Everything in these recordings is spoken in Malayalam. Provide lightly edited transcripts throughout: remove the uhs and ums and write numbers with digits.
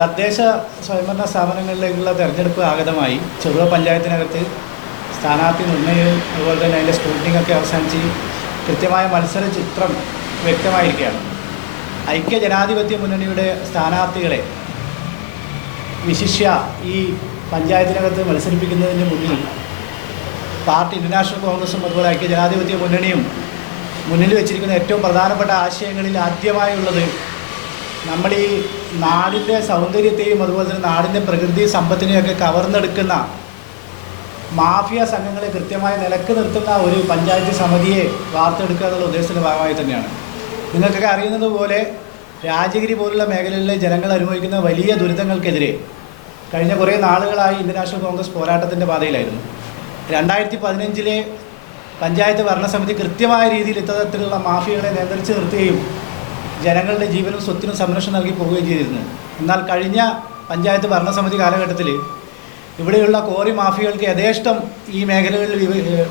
തദ്ദേശ സ്വയംഭരണ സ്ഥാപനങ്ങളിലേക്കുള്ള തെരഞ്ഞെടുപ്പ് ആഗതമായി ചെറുപുഴ പഞ്ചായത്തിനകത്ത് സ്ഥാനാർത്ഥി നിർണ്ണയവും അതുപോലെ തന്നെ അതിൻ്റെ സ്ക്രൂട്ടിനിങ്ങൊക്കെ അവസാനിച്ച് കൃത്യമായ മത്സര ചിത്രം വ്യക്തമായിരിക്കുകയാണ്. ഐക്യ ജനാധിപത്യ മുന്നണിയുടെ സ്ഥാനാർത്ഥികളെ വിശിഷ്യ ഈ പഞ്ചായത്തിനകത്ത് മത്സരിപ്പിക്കുന്നതിന് മുന്നിൽ പാർട്ടി ഇന്റർനാഷണൽ കോൺഗ്രസും അതുപോലെ ഐക്യ ജനാധിപത്യ മുന്നണിയും മുന്നിൽ വെച്ചിരിക്കുന്ന ഏറ്റവും പ്രധാനപ്പെട്ട ആശയങ്ങളിൽ ആദ്യമായുള്ളത് നമ്മൾ ഈ നാടിൻ്റെ സൗന്ദര്യത്തെയും അതുപോലെ തന്നെ നാടിൻ്റെ പ്രകൃതി സമ്പത്തിനെയൊക്കെ കവർന്നെടുക്കുന്ന മാഫിയ സംഘങ്ങളെ കൃത്യമായി നിലക്ക് നിർത്തുന്ന ഒരു പഞ്ചായത്ത് സമിതിയെ വാർത്തെടുക്കുക എന്നുള്ള ഉദ്ദേശത്തിൻ്റെ ഭാഗമായി തന്നെയാണ്. നിങ്ങൾക്കൊക്കെ അറിയുന്നത് പോലെ രാജഗിരി പോലുള്ള മേഖലകളിലെ ജനങ്ങൾ അനുഭവിക്കുന്ന വലിയ ദുരിതങ്ങൾക്കെതിരെ കഴിഞ്ഞ കുറേ നാളുകളായി ഇന്ത്യൻ നാഷണൽ കോൺഗ്രസ് പോരാട്ടത്തിൻ്റെ പാതയിലായിരുന്നു. 2015 പഞ്ചായത്ത് ഭരണസമിതി കൃത്യമായ രീതിയിൽ ഇത്തരത്തിലുള്ള മാഫിയകളെ നിയന്ത്രിച്ച് നിർത്തുകയും ജനങ്ങളുടെ ജീവനും സ്വത്തിനും സംരക്ഷണം നൽകി പോവുകയും ചെയ്തിരുന്നു. എന്നാൽ കഴിഞ്ഞ പഞ്ചായത്ത് ഭരണസമിതി കാലഘട്ടത്തിൽ ഇവിടെയുള്ള കോറി മാഫിയകൾക്ക് യഥേഷ്ടം ഈ മേഖലകളിൽ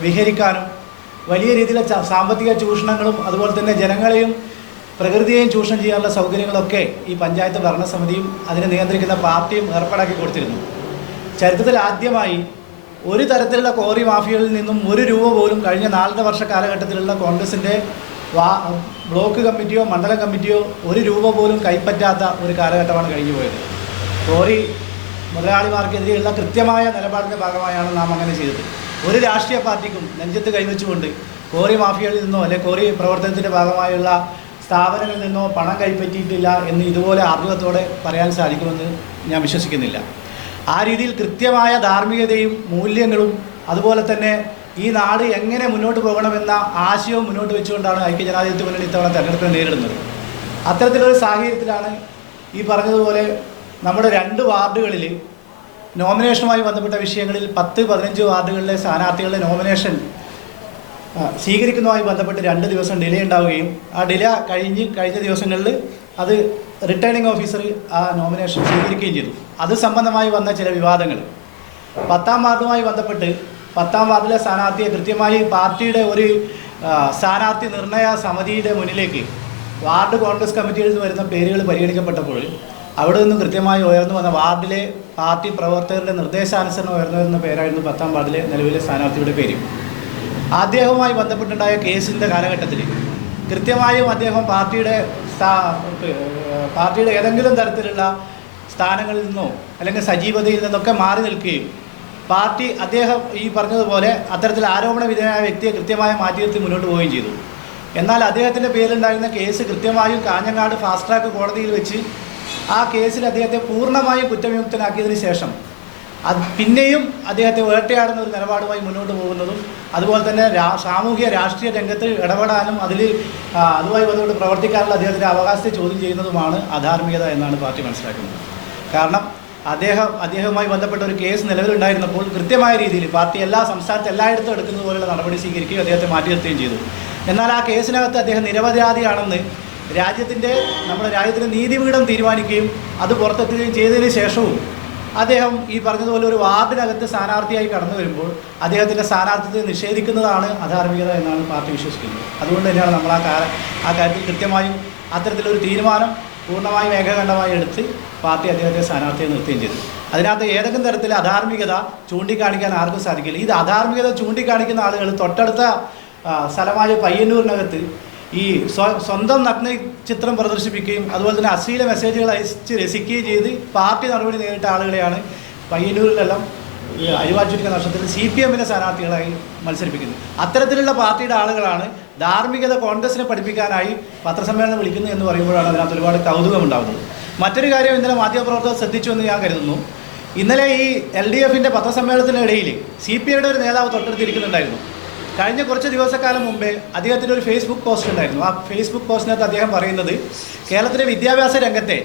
വിഹരിക്കാനും വലിയ രീതിയിലെ സാമ്പത്തിക ചൂഷണങ്ങളും അതുപോലെ തന്നെ ജനങ്ങളെയും പ്രകൃതിയെയും ചൂഷണം ചെയ്യാനുള്ള സൗകര്യങ്ങളൊക്കെ ഈ പഞ്ചായത്ത് ഭരണസമിതിയും അതിനെ നിയന്ത്രിക്കുന്ന പാർട്ടിയും ഏർപ്പാടാക്കി കൊടുത്തിരുന്നു. ചരിത്രത്തിൽ ആദ്യമായി ഒരു തരത്തിലുള്ള കോറി മാഫിയകളിൽ നിന്നും ₹1 പോലും കഴിഞ്ഞ 4 വർഷ കാലഘട്ടത്തിലുള്ള കോൺഗ്രസിൻ്റെ ബ്ലോക്ക് കമ്മിറ്റിയോ മണ്ഡലം കമ്മിറ്റിയോ ₹1 പോലും കൈപ്പറ്റാത്ത ഒരു കാലഘട്ടമാണ് കഴിഞ്ഞു പോയത്. കോറി മുതലാളിമാർക്കെതിരെയുള്ള കൃത്യമായ നിലപാടിൻ്റെ ഭാഗമായാണ് നാം അങ്ങനെ ചെയ്തത്. ഒരു രാഷ്ട്രീയ പാർട്ടിക്കും നെഞ്ചത്ത് കൈവച്ചുകൊണ്ട് കോറി മാഫിയകളിൽ നിന്നോ അല്ലെങ്കിൽ കോറി പ്രവർത്തനത്തിൻ്റെ ഭാഗമായുള്ള സ്ഥാപനങ്ങളിൽ നിന്നോ പണം കൈപ്പറ്റിയിട്ടില്ല എന്ന് ഇതുപോലെ ആർജവത്തോടെ പറയാൻ സാധിക്കുമെന്ന് ഞാൻ വിശ്വസിക്കുന്നില്ല. ആ രീതിയിൽ കൃത്യമായ ധാർമ്മികതയും മൂല്യങ്ങളും അതുപോലെ തന്നെ ഈ നാട് എങ്ങനെ മുന്നോട്ട് പോകണമെന്ന ആശയവും മുന്നോട്ട് വെച്ചുകൊണ്ടാണ് ഐക്യജനാധിപത്യ മുന്നണി ഇത്തവണ തെരഞ്ഞെടുപ്പിനെ നേരിടുന്നത്. അത്തരത്തിലൊരു സാഹചര്യത്തിലാണ് ഈ പറഞ്ഞതുപോലെ നമ്മുടെ 2 വാർഡുകളിൽ നോമിനേഷനുമായി ബന്ധപ്പെട്ട വിഷയങ്ങളിൽ 10-15 വാർഡുകളിലെ സ്ഥാനാർത്ഥികളുടെ നോമിനേഷൻ സ്വീകരിക്കുന്നതുമായി ബന്ധപ്പെട്ട് 2 ദിവസം ഡിലേ ഉണ്ടാവുകയും ആ ഡിലേ കഴിഞ്ഞ ദിവസങ്ങളിൽ അത് റിട്ടേണിംഗ് ഓഫീസർ ആ നോമിനേഷൻ സ്വീകരിക്കുകയും ചെയ്തു. അത് സംബന്ധമായി വന്ന ചില വിവാദങ്ങൾ 10ാം വാർഡുമായി ബന്ധപ്പെട്ട് 10ാം വാർഡിലെ സ്ഥാനാർത്ഥിയെ കൃത്യമായി പാർട്ടിയുടെ ഒരു സ്ഥാനാർത്ഥി നിർണയ സമിതിയുടെ മുന്നിലേക്ക് വാർഡ് കോൺഗ്രസ് കമ്മിറ്റിയിൽ നിന്ന് വരുന്ന പേരുകൾ പരിഗണിക്കപ്പെട്ടപ്പോൾ അവിടെ നിന്നും കൃത്യമായി ഉയർന്നു വന്ന വാർഡിലെ പാർട്ടി പ്രവർത്തകരുടെ നിർദ്ദേശാനുസരണം ഉയർന്നു വരുന്ന പേരായിരുന്നു 10ാം വാർഡിലെ നിലവിലെ സ്ഥാനാർത്ഥിയുടെ പേര്. അദ്ദേഹവുമായി ബന്ധപ്പെട്ടുണ്ടായ കേസിൻ്റെ കാലഘട്ടത്തിൽ കൃത്യമായും അദ്ദേഹം പാർട്ടിയുടെ ഏതെങ്കിലും തരത്തിലുള്ള സ്ഥാനങ്ങളിൽ നിന്നോ അല്ലെങ്കിൽ സജീവതയിൽ നിന്നൊക്കെ മാറി നിൽക്കുകയും പാർട്ടി അദ്ദേഹം ഈ പറഞ്ഞതുപോലെ അത്തരത്തിൽ ആരോപണ വിധേയനായ വ്യക്തിയെ കൃത്യമായി മാറ്റി നിർത്തി മുന്നോട്ട് പോവുകയും ചെയ്തു. എന്നാൽ അദ്ദേഹത്തിൻ്റെ പേരിലുണ്ടായിരുന്ന കേസ് കൃത്യമായും കാഞ്ഞങ്ങാട് ഫാസ്റ്റ് ട്രാക്ക് കോടതിയിൽ വെച്ച് ആ കേസിൽ അദ്ദേഹത്തെ പൂർണ്ണമായും കുറ്റവിമുക്തനാക്കിയതിന് ശേഷം പിന്നെയും അദ്ദേഹത്തെ വേട്ടയാടുന്ന ഒരു നിലപാടുമായി മുന്നോട്ട് പോകുന്നതും അതുപോലെ തന്നെ സാമൂഹ്യ രാഷ്ട്രീയ രംഗത്ത് ഇടപെടാനും അതുമായി ബന്ധപ്പെട്ട് പ്രവർത്തിക്കാനുള്ള അദ്ദേഹത്തിൻ്റെ അവകാശത്തെ ചോദ്യം ചെയ്യുന്നതുമാണ് അധാർമികത എന്നാണ് പാർട്ടി മനസ്സിലാക്കുന്നത്. കാരണം അദ്ദേഹവുമായി ബന്ധപ്പെട്ട ഒരു കേസ് നിലവിലുണ്ടായിരുന്നപ്പോൾ കൃത്യമായ രീതിയിൽ പാർട്ടി സംസ്ഥാനത്ത് എല്ലായിടത്തും എടുക്കുന്നത് പോലുള്ള നടപടി സ്വീകരിക്കുകയും അദ്ദേഹത്തെ മാറ്റി നിർത്തുകയും ചെയ്തു. എന്നാൽ ആ കേസിനകത്ത് അദ്ദേഹം നിരപരാധിയാണെന്ന് നമ്മുടെ രാജ്യത്തിൻ്റെ നീതിപീഠം തീരുമാനിക്കുകയും അത് പുറത്തെത്തുകയും ചെയ്തതിന് ശേഷവും അദ്ദേഹം ഈ പറഞ്ഞതുപോലെ ഒരു വാർഡിനകത്ത് സ്ഥാനാർത്ഥിയായി കടന്നു വരുമ്പോൾ അദ്ദേഹത്തിൻ്റെ സ്ഥാനാർത്ഥിത്വത്തെ നിഷേധിക്കുന്നതാണ് അധാർമികത എന്നാണ് പാർട്ടി വിശ്വസിക്കുന്നത്. അതുകൊണ്ട് തന്നെയാണ് നമ്മൾ ആ കാര്യത്തിൽ കൃത്യമായും അത്തരത്തിലൊരു തീരുമാനം പൂർണ്ണമായും ഏകകണ്ഠമായി എടുത്ത് പാർട്ടി അദ്ദേഹത്തെ സ്ഥാനാർത്ഥിയെ നിർത്തുകയും ചെയ്തു. അതിനകത്ത് ഏതെങ്കിലും തരത്തിൽ അധാർമികത ചൂണ്ടിക്കാണിക്കാൻ ആർക്കും സാധിക്കില്ല. ഇത് അധാർമികത ചൂണ്ടിക്കാണിക്കുന്ന ആളുകൾ തൊട്ടടുത്ത സ്ഥലമായ പയ്യന്നൂരിനകത്ത് ഈ സ്വന്തം നഗ്ന ചിത്രം പ്രദർശിപ്പിക്കുകയും അതുപോലെ തന്നെ അശ്ലീല മെസ്സേജുകൾ അയച്ച് രസിക്കുകയും ചെയ്ത് പാർട്ടി നടപടി നേരിട്ട ആളുകളെയാണ് പയ്യന്നൂരിലെല്ലാം അരിവാചുരിക്ക നഷ്ടത്തിൽ CPMൻ്റെ സ്ഥാനാർത്ഥികളായി മത്സരിപ്പിക്കുന്നത്. അത്തരത്തിലുള്ള പാർട്ടിയുടെ ആളുകളാണ് ധാർമ്മികത കോൺഗ്രസിനെ പഠിപ്പിക്കാനായി പത്രസമ്മേളനം വിളിക്കുന്നത് എന്ന് പറയുമ്പോഴാണ് അതിനകത്ത് ഒരുപാട് കൗതുകമുണ്ടാകുന്നത്. മറ്റൊരു കാര്യം ഇന്നലെ മാധ്യമപ്രവർത്തകർ ശ്രദ്ധിച്ചു എന്ന് ഞാൻ കരുതുന്നു. ഇന്നലെ ഈ LDFൻ്റെ പത്രസമ്മേളനത്തിനിടയിൽ CPIയുടെ ഒരു നേതാവ് തൊട്ടടുത്തിരിക്കുന്നുണ്ടായിരുന്നു. കഴിഞ്ഞ കുറച്ച് ദിവസക്കാലം മുമ്പേ അദ്ദേഹത്തിൻ്റെ ഒരു ഫേസ്ബുക്ക് പോസ്റ്റ് ഉണ്ടായിരുന്നു. ആ ഫേസ്ബുക്ക് പോസ്റ്റിനകത്ത് അദ്ദേഹം പറയുന്നത് കേരളത്തിലെ വിദ്യാഭ്യാസ രംഗത്തെ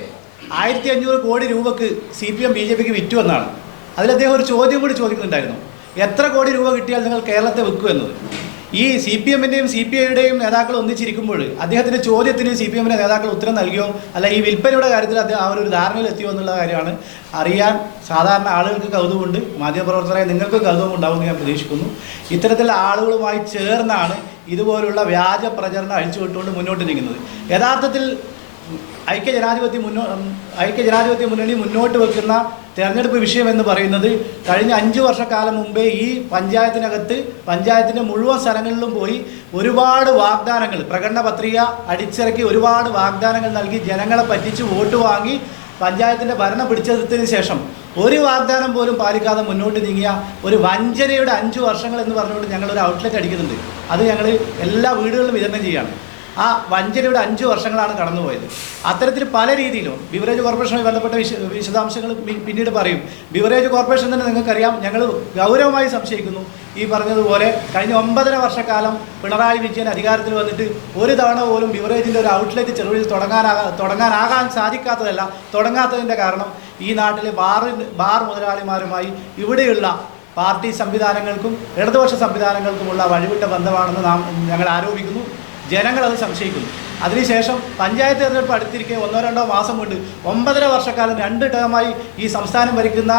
1500 കോടി രൂപക്ക് CPM BJPക്ക് വിറ്റു എന്നാണ്. അതിൽ അദ്ദേഹം ഒരു ചോദ്യം കൂടി ചോദിക്കുന്നുണ്ടായിരുന്നു, എത്ര കോടി രൂപ കിട്ടിയാൽ നിങ്ങൾ കേരളത്തെ വിൽക്കൂ എന്നത്. ഈ CPMൻ്റെയും CPIയുടെയും നേതാക്കൾ ഒന്നിച്ചിരിക്കുമ്പോൾ അദ്ദേഹത്തിൻ്റെ ചോദ്യത്തിന് CPMൻ്റെ നേതാക്കൾ ഉത്തരം നൽകിയോ അല്ല ഈ വിൽപ്പനയുടെ കാര്യത്തിൽ അവരൊരു ധാരണയിൽ എത്തിയോ എന്നുള്ള കാര്യമാണ് അറിയാൻ സാധാരണ ആളുകൾക്ക് കൗതുകമുണ്ട്. മാധ്യമപ്രവർത്തകരായ നിങ്ങൾക്കും കൗതുകം ഉണ്ടാവുമെന്ന് ഞാൻ പ്രതീക്ഷിക്കുന്നു. ഇത്തരത്തിലുള്ള ആളുകളുമായി ചേർന്നാണ് ഇതുപോലുള്ള വ്യാജ പ്രചരണം അഴിച്ചുവിട്ടുകൊണ്ട് മുന്നോട്ട് നീങ്ങുന്നത്. യഥാർത്ഥത്തിൽ ഐക്യജനാധിപത്യ മുന്നണി മുന്നോട്ട് വെക്കുന്ന തെരഞ്ഞെടുപ്പ് വിഷയം എന്ന് പറയുന്നത് കഴിഞ്ഞ 5 വർഷക്കാലം മുമ്പേ ഈ പഞ്ചായത്തിനകത്ത് പഞ്ചായത്തിൻ്റെ മുഴുവൻ സ്ഥലങ്ങളിലും പോയി ഒരുപാട് വാഗ്ദാനങ്ങൾ, പ്രകടന പത്രിക അടിച്ചിറക്കി ഒരുപാട് വാഗ്ദാനങ്ങൾ നൽകി ജനങ്ങളെ പറ്റിച്ച് വോട്ട് വാങ്ങി പഞ്ചായത്തിൻ്റെ ഭരണം പിടിച്ചെടുത്തതിന് ശേഷം ഒരു വാഗ്ദാനം പോലും പാലിക്കാതെ മുന്നോട്ട് നീങ്ങിയ ഒരു വഞ്ചനയുടെ 5 വർഷങ്ങൾ എന്ന് പറഞ്ഞുകൊണ്ട് ഞങ്ങളൊരു ഔട്ട്ലെറ്റ് അടിക്കുന്നുണ്ട്. അത് ഞങ്ങൾ എല്ലാ വീടുകളിലും വിതരണം ചെയ്യുകയാണ്. ആ വഞ്ചനയുടെ 5 വർഷങ്ങളാണ് കടന്നുപോയത്. അത്തരത്തിൽ പല രീതിയിലും ബിവറേജ് കോർപ്പറേഷനുമായി ബന്ധപ്പെട്ട വിശദാംശങ്ങൾ പിന്നീട് പറയും. ബിവറേജ് കോർപ്പറേഷൻ തന്നെ നിങ്ങൾക്കറിയാം, ഞങ്ങൾ ഗൗരവമായി സംശയിക്കുന്നു. ഈ പറഞ്ഞതുപോലെ കഴിഞ്ഞ 9.5 വർഷക്കാലം പിണറായി വിജയൻ അധികാരത്തിൽ വന്നിട്ട് ഒരു തവണ പോലും ബിവറേജിൻ്റെ ഒരു ഔട്ട്ലെറ്റ് ചെറുവിൽ തുടങ്ങാനാകാൻ സാധിക്കാത്തതല്ല, തുടങ്ങാത്തതിൻ്റെ കാരണം ഈ നാട്ടിലെ ബാർ മുതലാളിമാരുമായി ഇവിടെയുള്ള പാർട്ടി സംവിധാനങ്ങൾക്കും ഇടതുപക്ഷ സംവിധാനങ്ങൾക്കുമുള്ള വഴിവിട്ട ബന്ധമാണെന്ന് ഞങ്ങൾ ആരോപിക്കുന്നു. ജനങ്ങളത് സംശയിക്കുന്നു. അതിനുശേഷം പഞ്ചായത്ത് തിരഞ്ഞെടുപ്പ് അടുത്തിരിക്കെ 1-2 മാസം കൊണ്ട് 9.5 വർഷക്കാലം 2 ടേമായി ഈ സംസ്ഥാനം ഭരിക്കുന്ന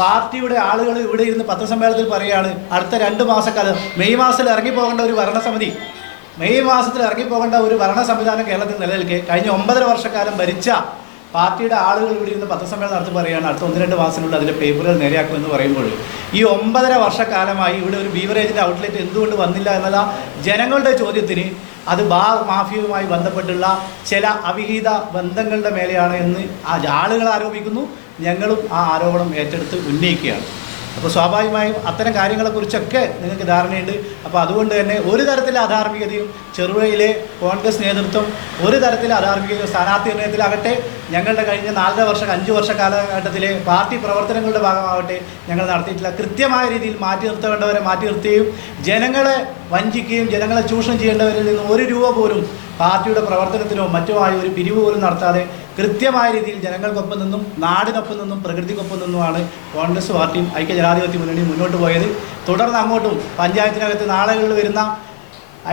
പാർട്ടിയുടെ ആളുകൾ ഇവിടെ ഇരുന്ന് പത്രസമ്മേളനത്തിൽ പറയുകയാണ്, അടുത്ത 2 മാസക്കാലം മെയ് മാസത്തിൽ ഇറങ്ങിപ്പോകേണ്ട ഒരു ഭരണസമിതി, മെയ് മാസത്തിൽ ഇറങ്ങിപ്പോകേണ്ട ഒരു ഭരണ സംവിധാനം കേരളത്തിൽ നിലനിൽക്കെ കഴിഞ്ഞ 9.5 വർഷക്കാലം ഭരിച്ച പാർട്ടിയുടെ ആളുകൾ ഇവിടെ ഇരുന്ന് പത്രസമ്മേളനം നടത്തി പറയുകയാണ് അടുത്ത 1-2 മാസത്തിനുള്ളിൽ അതിൻ്റെ പേപ്പറുകൾ നേരെയാക്കുമെന്ന് പറയുമ്പോൾ ഈ 9.5 വർഷക്കാലമായി ഇവിടെ ഒരു ബീവറേജിൻ്റെ ഔട്ട്ലെറ്റ് എന്തുകൊണ്ട് വന്നില്ല എന്നുള്ള ജനങ്ങളുടെ ചോദ്യത്തിന് അത് ബാർ മാഫിയയുമായി ബന്ധപ്പെട്ടുള്ള ചില അവിഹിത ബന്ധങ്ങളുടെ മേലെയാണ് എന്ന് ആളുകൾ ആരോപിക്കുന്നു. ഞങ്ങളും ആ ആരോപണം ഏറ്റെടുത്ത് ഉന്നയിക്കുകയാണ്. അപ്പോൾ സ്വാഭാവികമായും അത്തരം കാര്യങ്ങളെക്കുറിച്ചൊക്കെ നിങ്ങൾക്ക് ധാരണയുണ്ട്. അപ്പോൾ അതുകൊണ്ട് തന്നെ ഒരു തരത്തിലെ അധാർമികതയും ചെറുപുഴയിലെ കോൺഗ്രസ് നേതൃത്വം ഒരു തരത്തിലെ അധാർമികതയും സ്ഥാനാർത്ഥി നിർണയത്തിലാകട്ടെ, ഞങ്ങളുടെ കഴിഞ്ഞ 5 വർഷ കാലഘട്ടത്തിലെ പാർട്ടി പ്രവർത്തനങ്ങളുടെ ഭാഗമാകട്ടെ ഞങ്ങൾ നടത്തിയിട്ടില്ല. കൃത്യമായ രീതിയിൽ മാറ്റി നിർത്തേണ്ടവരെ മാറ്റി നിർത്തുകയും ജനങ്ങളെ വഞ്ചിക്കുകയും ജനങ്ങളെ ചൂഷണം ചെയ്യേണ്ടവരിൽ നിന്ന് 1 രൂപ പോലും പാർട്ടിയുടെ പ്രവർത്തനത്തിനോ മറ്റോ ആയ ഒരു പിരിവ് പോലും നടത്താതെ കൃത്യമായ രീതിയിൽ ജനങ്ങൾക്കൊപ്പം നിന്നും നാടിനൊപ്പം നിന്നും പ്രകൃതിക്കൊപ്പം നിന്നുമാണ് കോൺഗ്രസ് പാർട്ടിയും ഐക്യജനാധിപത്യ മുന്നണിയും മുന്നോട്ട് പോയത്. തുടർന്ന് അങ്ങോട്ടും പഞ്ചായത്തിനകത്ത് നാളുകളിൽ വരുന്ന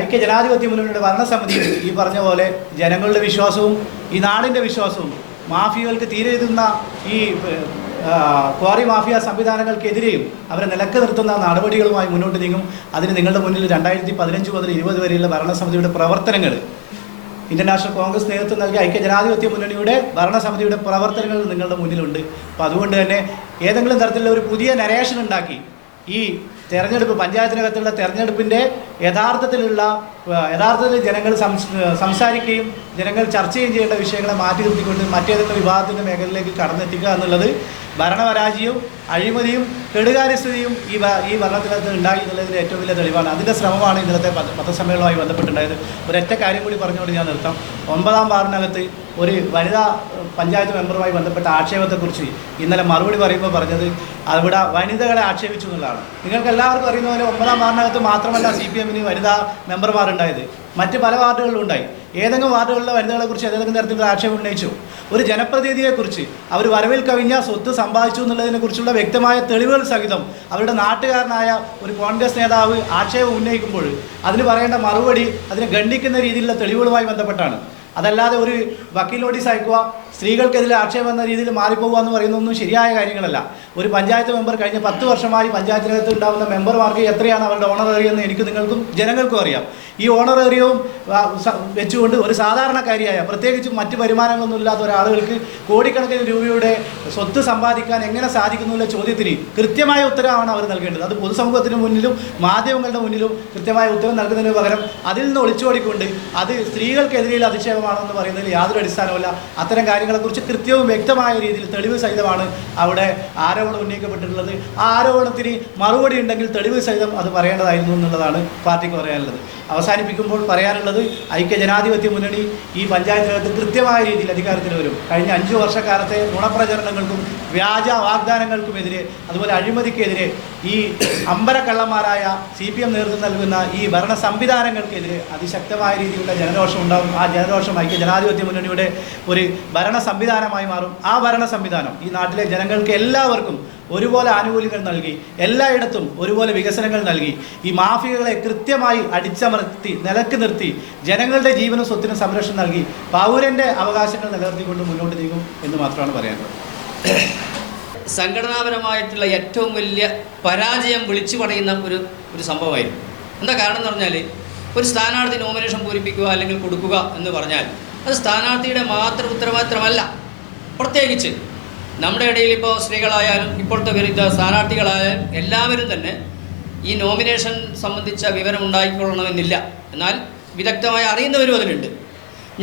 ഐക്യജനാധിപത്യ മുന്നണിയുടെ ഭരണസമിതി ഈ പറഞ്ഞ പോലെ ജനങ്ങളുടെ വിശ്വാസവും ഈ നാടിൻ്റെ വിശ്വാസവും മാഫിയകൾക്ക് തീരെ എഴുതുന്ന ഈ ക്വാറി മാഫിയ സംവിധാനങ്ങൾക്കെതിരെയും അവരെ നിലക്ക് നിർത്തുന്ന നടപടികളുമായി മുന്നോട്ട് നീങ്ങും. അതിന് നിങ്ങളുടെ മുന്നിൽ 2015 മുതൽ 20 വരെയുള്ള ഭരണസമിതിയുടെ പ്രവർത്തനങ്ങൾ, ഇന്ത്യൻ നാഷണൽ കോൺഗ്രസ് നേതൃത്വം നൽകിയ ഐക്യജനാധിപത്യ മുന്നണിയുടെ ഭരണസമിതിയുടെ പ്രവർത്തനങ്ങൾ നിങ്ങളുടെ മുന്നിലുണ്ട്. അപ്പോൾ അതുകൊണ്ട് തന്നെ ഏതെങ്കിലും തരത്തിലുള്ള ഒരു പുതിയ നരേഷൻ ഉണ്ടാക്കി ഈ തെരഞ്ഞെടുപ്പ് പഞ്ചായത്തിനകത്തുള്ള തെരഞ്ഞെടുപ്പിൻ്റെ യഥാർത്ഥത്തിൽ ജനങ്ങൾ സംസാരിക്കുകയും ജനങ്ങൾ ചർച്ച ചെയ്യേണ്ട വിഷയങ്ങളെ മാറ്റി നിർത്തിക്കൊണ്ട് മറ്റേതെങ്കിലും വിഭാഗത്തിൻ്റെ മേഖലയിലേക്ക് കടന്നെത്തിക്കുക എന്നുള്ളത് ഭരണപരാജയവും അഴിമതിയും കെടുകാര്യസ്ഥിതിയും ഈ ഭരണത്തിനകത്ത് ഉണ്ടായി എന്നുള്ളതിൻ്റെ ഏറ്റവും വലിയ തെളിവാണ്. അതിൻ്റെ ശ്രമമാണ് ഇന്നലത്തെ പത്രസമ്മേളനവുമായി ബന്ധപ്പെട്ടുണ്ടായത്. ഒരൊറ്റ കാര്യം കൂടി പറഞ്ഞുകൊണ്ട് ഞാൻ നിർത്താം. 9-ാം വാർഡിനകത്ത് ഒരു വനിതാ പഞ്ചായത്ത് മെമ്പറുമായി ബന്ധപ്പെട്ട ആക്ഷേപത്തെക്കുറിച്ച് ഇന്നലെ മറുപടി പറയുമ്പോൾ പറഞ്ഞത് അവിടെ വനിതകളെ ആക്ഷേപിച്ചു എന്നുള്ളതാണ്. നിങ്ങൾക്ക് എല്ലാവർക്കും അറിയുന്ന പോലെ 9-ാം വാർഡിനകത്ത് മാത്രമല്ല CPM-ന് വനിതാ മെമ്പർമാരുണ്ടായത്, മറ്റ് പല വാർഡുകളിലും ഉണ്ടായി. ഏതെങ്കിലും വാർഡുകളിലെ വനിതകളെക്കുറിച്ച് ഏതെങ്കിലും തരത്തിലുള്ള ആക്ഷേപം ഉന്നയിച്ചു? ഒരു ജനപ്രതിനിധിയെക്കുറിച്ച് അവർ വരവിൽ കവിഞ്ഞ സ്വത്ത് സമ്പാദിച്ചു എന്നുള്ളതിനെക്കുറിച്ചുള്ള വ്യക്തമായ തെളിവുകൾ സഹിതം അവരുടെ നാട്ടുകാരനായ ഒരു കോൺഗ്രസ് നേതാവ് ആക്ഷേപം ഉന്നയിക്കുമ്പോൾ അതിന് പറയേണ്ട മറുപടി അതിനെ ഖണ്ഡിക്കുന്ന രീതിയിലുള്ള തെളിവുകളുമായി ബന്ധപ്പെട്ടാണ്. അതല്ലാതെ ഒരു വക്കീൽ നോട്ടീസ് അയക്കുക, സ്ത്രീകൾക്കെതിരെ ആക്ഷേപം എന്ന രീതിയിൽ മാറിപ്പോകുക എന്ന് പറയുന്നതൊന്നും ശരിയായ കാര്യങ്ങളല്ല. ഒരു പഞ്ചായത്ത് മെമ്പർ കഴിഞ്ഞ 10 വർഷമായി പഞ്ചായത്തിനകത്ത് ഉണ്ടാകുന്ന മെമ്പർമാർക്ക് എത്രയാണ് അവരുടെ ഓണറേറിയം എന്ന് എനിക്ക് നിങ്ങൾക്കും ജനങ്ങൾക്കും അറിയാം. ഈ ഓണറേറിയവും വെച്ചുകൊണ്ട് ഒരു സാധാരണക്കാരിയായ പ്രത്യേകിച്ചും മറ്റ് വരുമാനങ്ങളൊന്നും ഇല്ലാത്ത ഒരാളുകൾക്ക് കോടിക്കണക്കിന് രൂപയുടെ സ്വത്ത് സമ്പാദിക്കാൻ എങ്ങനെ സാധിക്കുന്നുള്ള ചോദ്യത്തിന് കൃത്യമായ ഉത്തരവാണ് അവർ നൽകേണ്ടത്. അത് പൊതുസമൂഹത്തിന് മുന്നിലും മാധ്യമങ്ങളുടെ മുന്നിലും കൃത്യമായ ഉത്തരം നൽകുന്നതിന് പകരം അതിൽ നിന്ന് ഒളിച്ചോടിക്കൊണ്ട് അത് സ്ത്രീകൾക്കെതിരെയുള്ള അധിക്ഷേപമാണെന്ന് പറയുന്നതിൽ യാതൊരു അടിസ്ഥാനവുമില്ല. അത്തരം കാര്യങ്ങളെക്കുറിച്ച് കൃത്യവും വ്യക്തമായ രീതിയിൽ തെളിവ് സഹിതമാണ് അവിടെ ആരോപണം ഉന്നയിക്കപ്പെട്ടിട്ടുള്ളത്. ആ ആരോപണത്തിന് മറുപടി ഉണ്ടെങ്കിൽ തെളിവ് സഹിതം അത് പറയേണ്ടതായിരുന്നു എന്നുള്ളതാണ് പാർട്ടിക്ക് പറയാനുള്ളത്. അവസാനിപ്പിക്കുമ്പോൾ പറയാനുള്ളത്, ഐക്യജനാധിപത്യ മുന്നണി ഈ പഞ്ചായത്തിനകത്ത് കൃത്യമായ രീതിയിൽ അധികാരത്തിൽ വരും. കഴിഞ്ഞ 5 വർഷക്കാലത്തെ നുണപ്രചരണങ്ങൾക്കും വ്യാജ വാഗ്ദാനങ്ങൾക്കുമെതിരെ അതുപോലെ അഴിമതിക്കെതിരെ ഈ അമ്പരക്കള്ളന്മാരായ CPM നേതൃത്വം നൽകുന്ന ഈ ഭരണ സംവിധാനങ്ങൾക്കെതിരെ അതിശക്തമായ രീതിയിലുള്ള ജനരോഷം ഉണ്ടാകും. ആ ജനരോഷം ഐക്യജനാധിപത്യ മുന്നണിയുടെ ഒരു ഭരണ സംവിധാനമായി മാറും. ആ ഭരണ സംവിധാനം ഈ നാട്ടിലെ ജനങ്ങൾക്ക് എല്ലാവർക്കും ഒരുപോലെ ആനുകൂല്യങ്ങൾ നൽകി, എല്ലായിടത്തും ഒരുപോലെ വികസനങ്ങൾ നൽകി, ഈ മാഫിയകളെ കൃത്യമായി അടിച്ചമർത്തി നിലക്ക് നിർത്തി ജനങ്ങളുടെ ജീവനും സ്വത്തിനും സംരക്ഷണം നൽകി പൗരൻ്റെ അവകാശങ്ങൾ നിലനിർത്തിക്കൊണ്ട് മുന്നോട്ട് നീങ്ങും എന്ന് മാത്രമാണ് പറയാനുള്ളത്. സംഘടനാപരമായിട്ടുള്ള ഏറ്റവും വലിയ പരാജയം വിളിച്ചു പറയുന്ന ഒരു സംഭവമായിരുന്നു. എന്താ കാരണം എന്ന് പറഞ്ഞാൽ, ഒരു സ്ഥാനാർത്ഥി നോമിനേഷൻ പൂരിപ്പിക്കുക അല്ലെങ്കിൽ കൊടുക്കുക എന്ന് പറഞ്ഞാൽ അത് സ്ഥാനാർത്ഥിയുടെ മാത്രം ഉത്തരവാദിത്തമല്ല. പ്രത്യേകിച്ച് നമ്മുടെ ഇടയിൽ ഇപ്പോൾ സ്ത്രീകളായാലും ഇപ്പോഴത്തെ വിരുദ്ധ സ്ഥാനാർത്ഥികളായാലും എല്ലാവരും തന്നെ ഈ നോമിനേഷൻ സംബന്ധിച്ച വിവരം ഉണ്ടായിക്കൊള്ളണമെന്നില്ല. എന്നാൽ വിദഗ്ധമായി അറിയുന്നവരും അതിലുണ്ട്.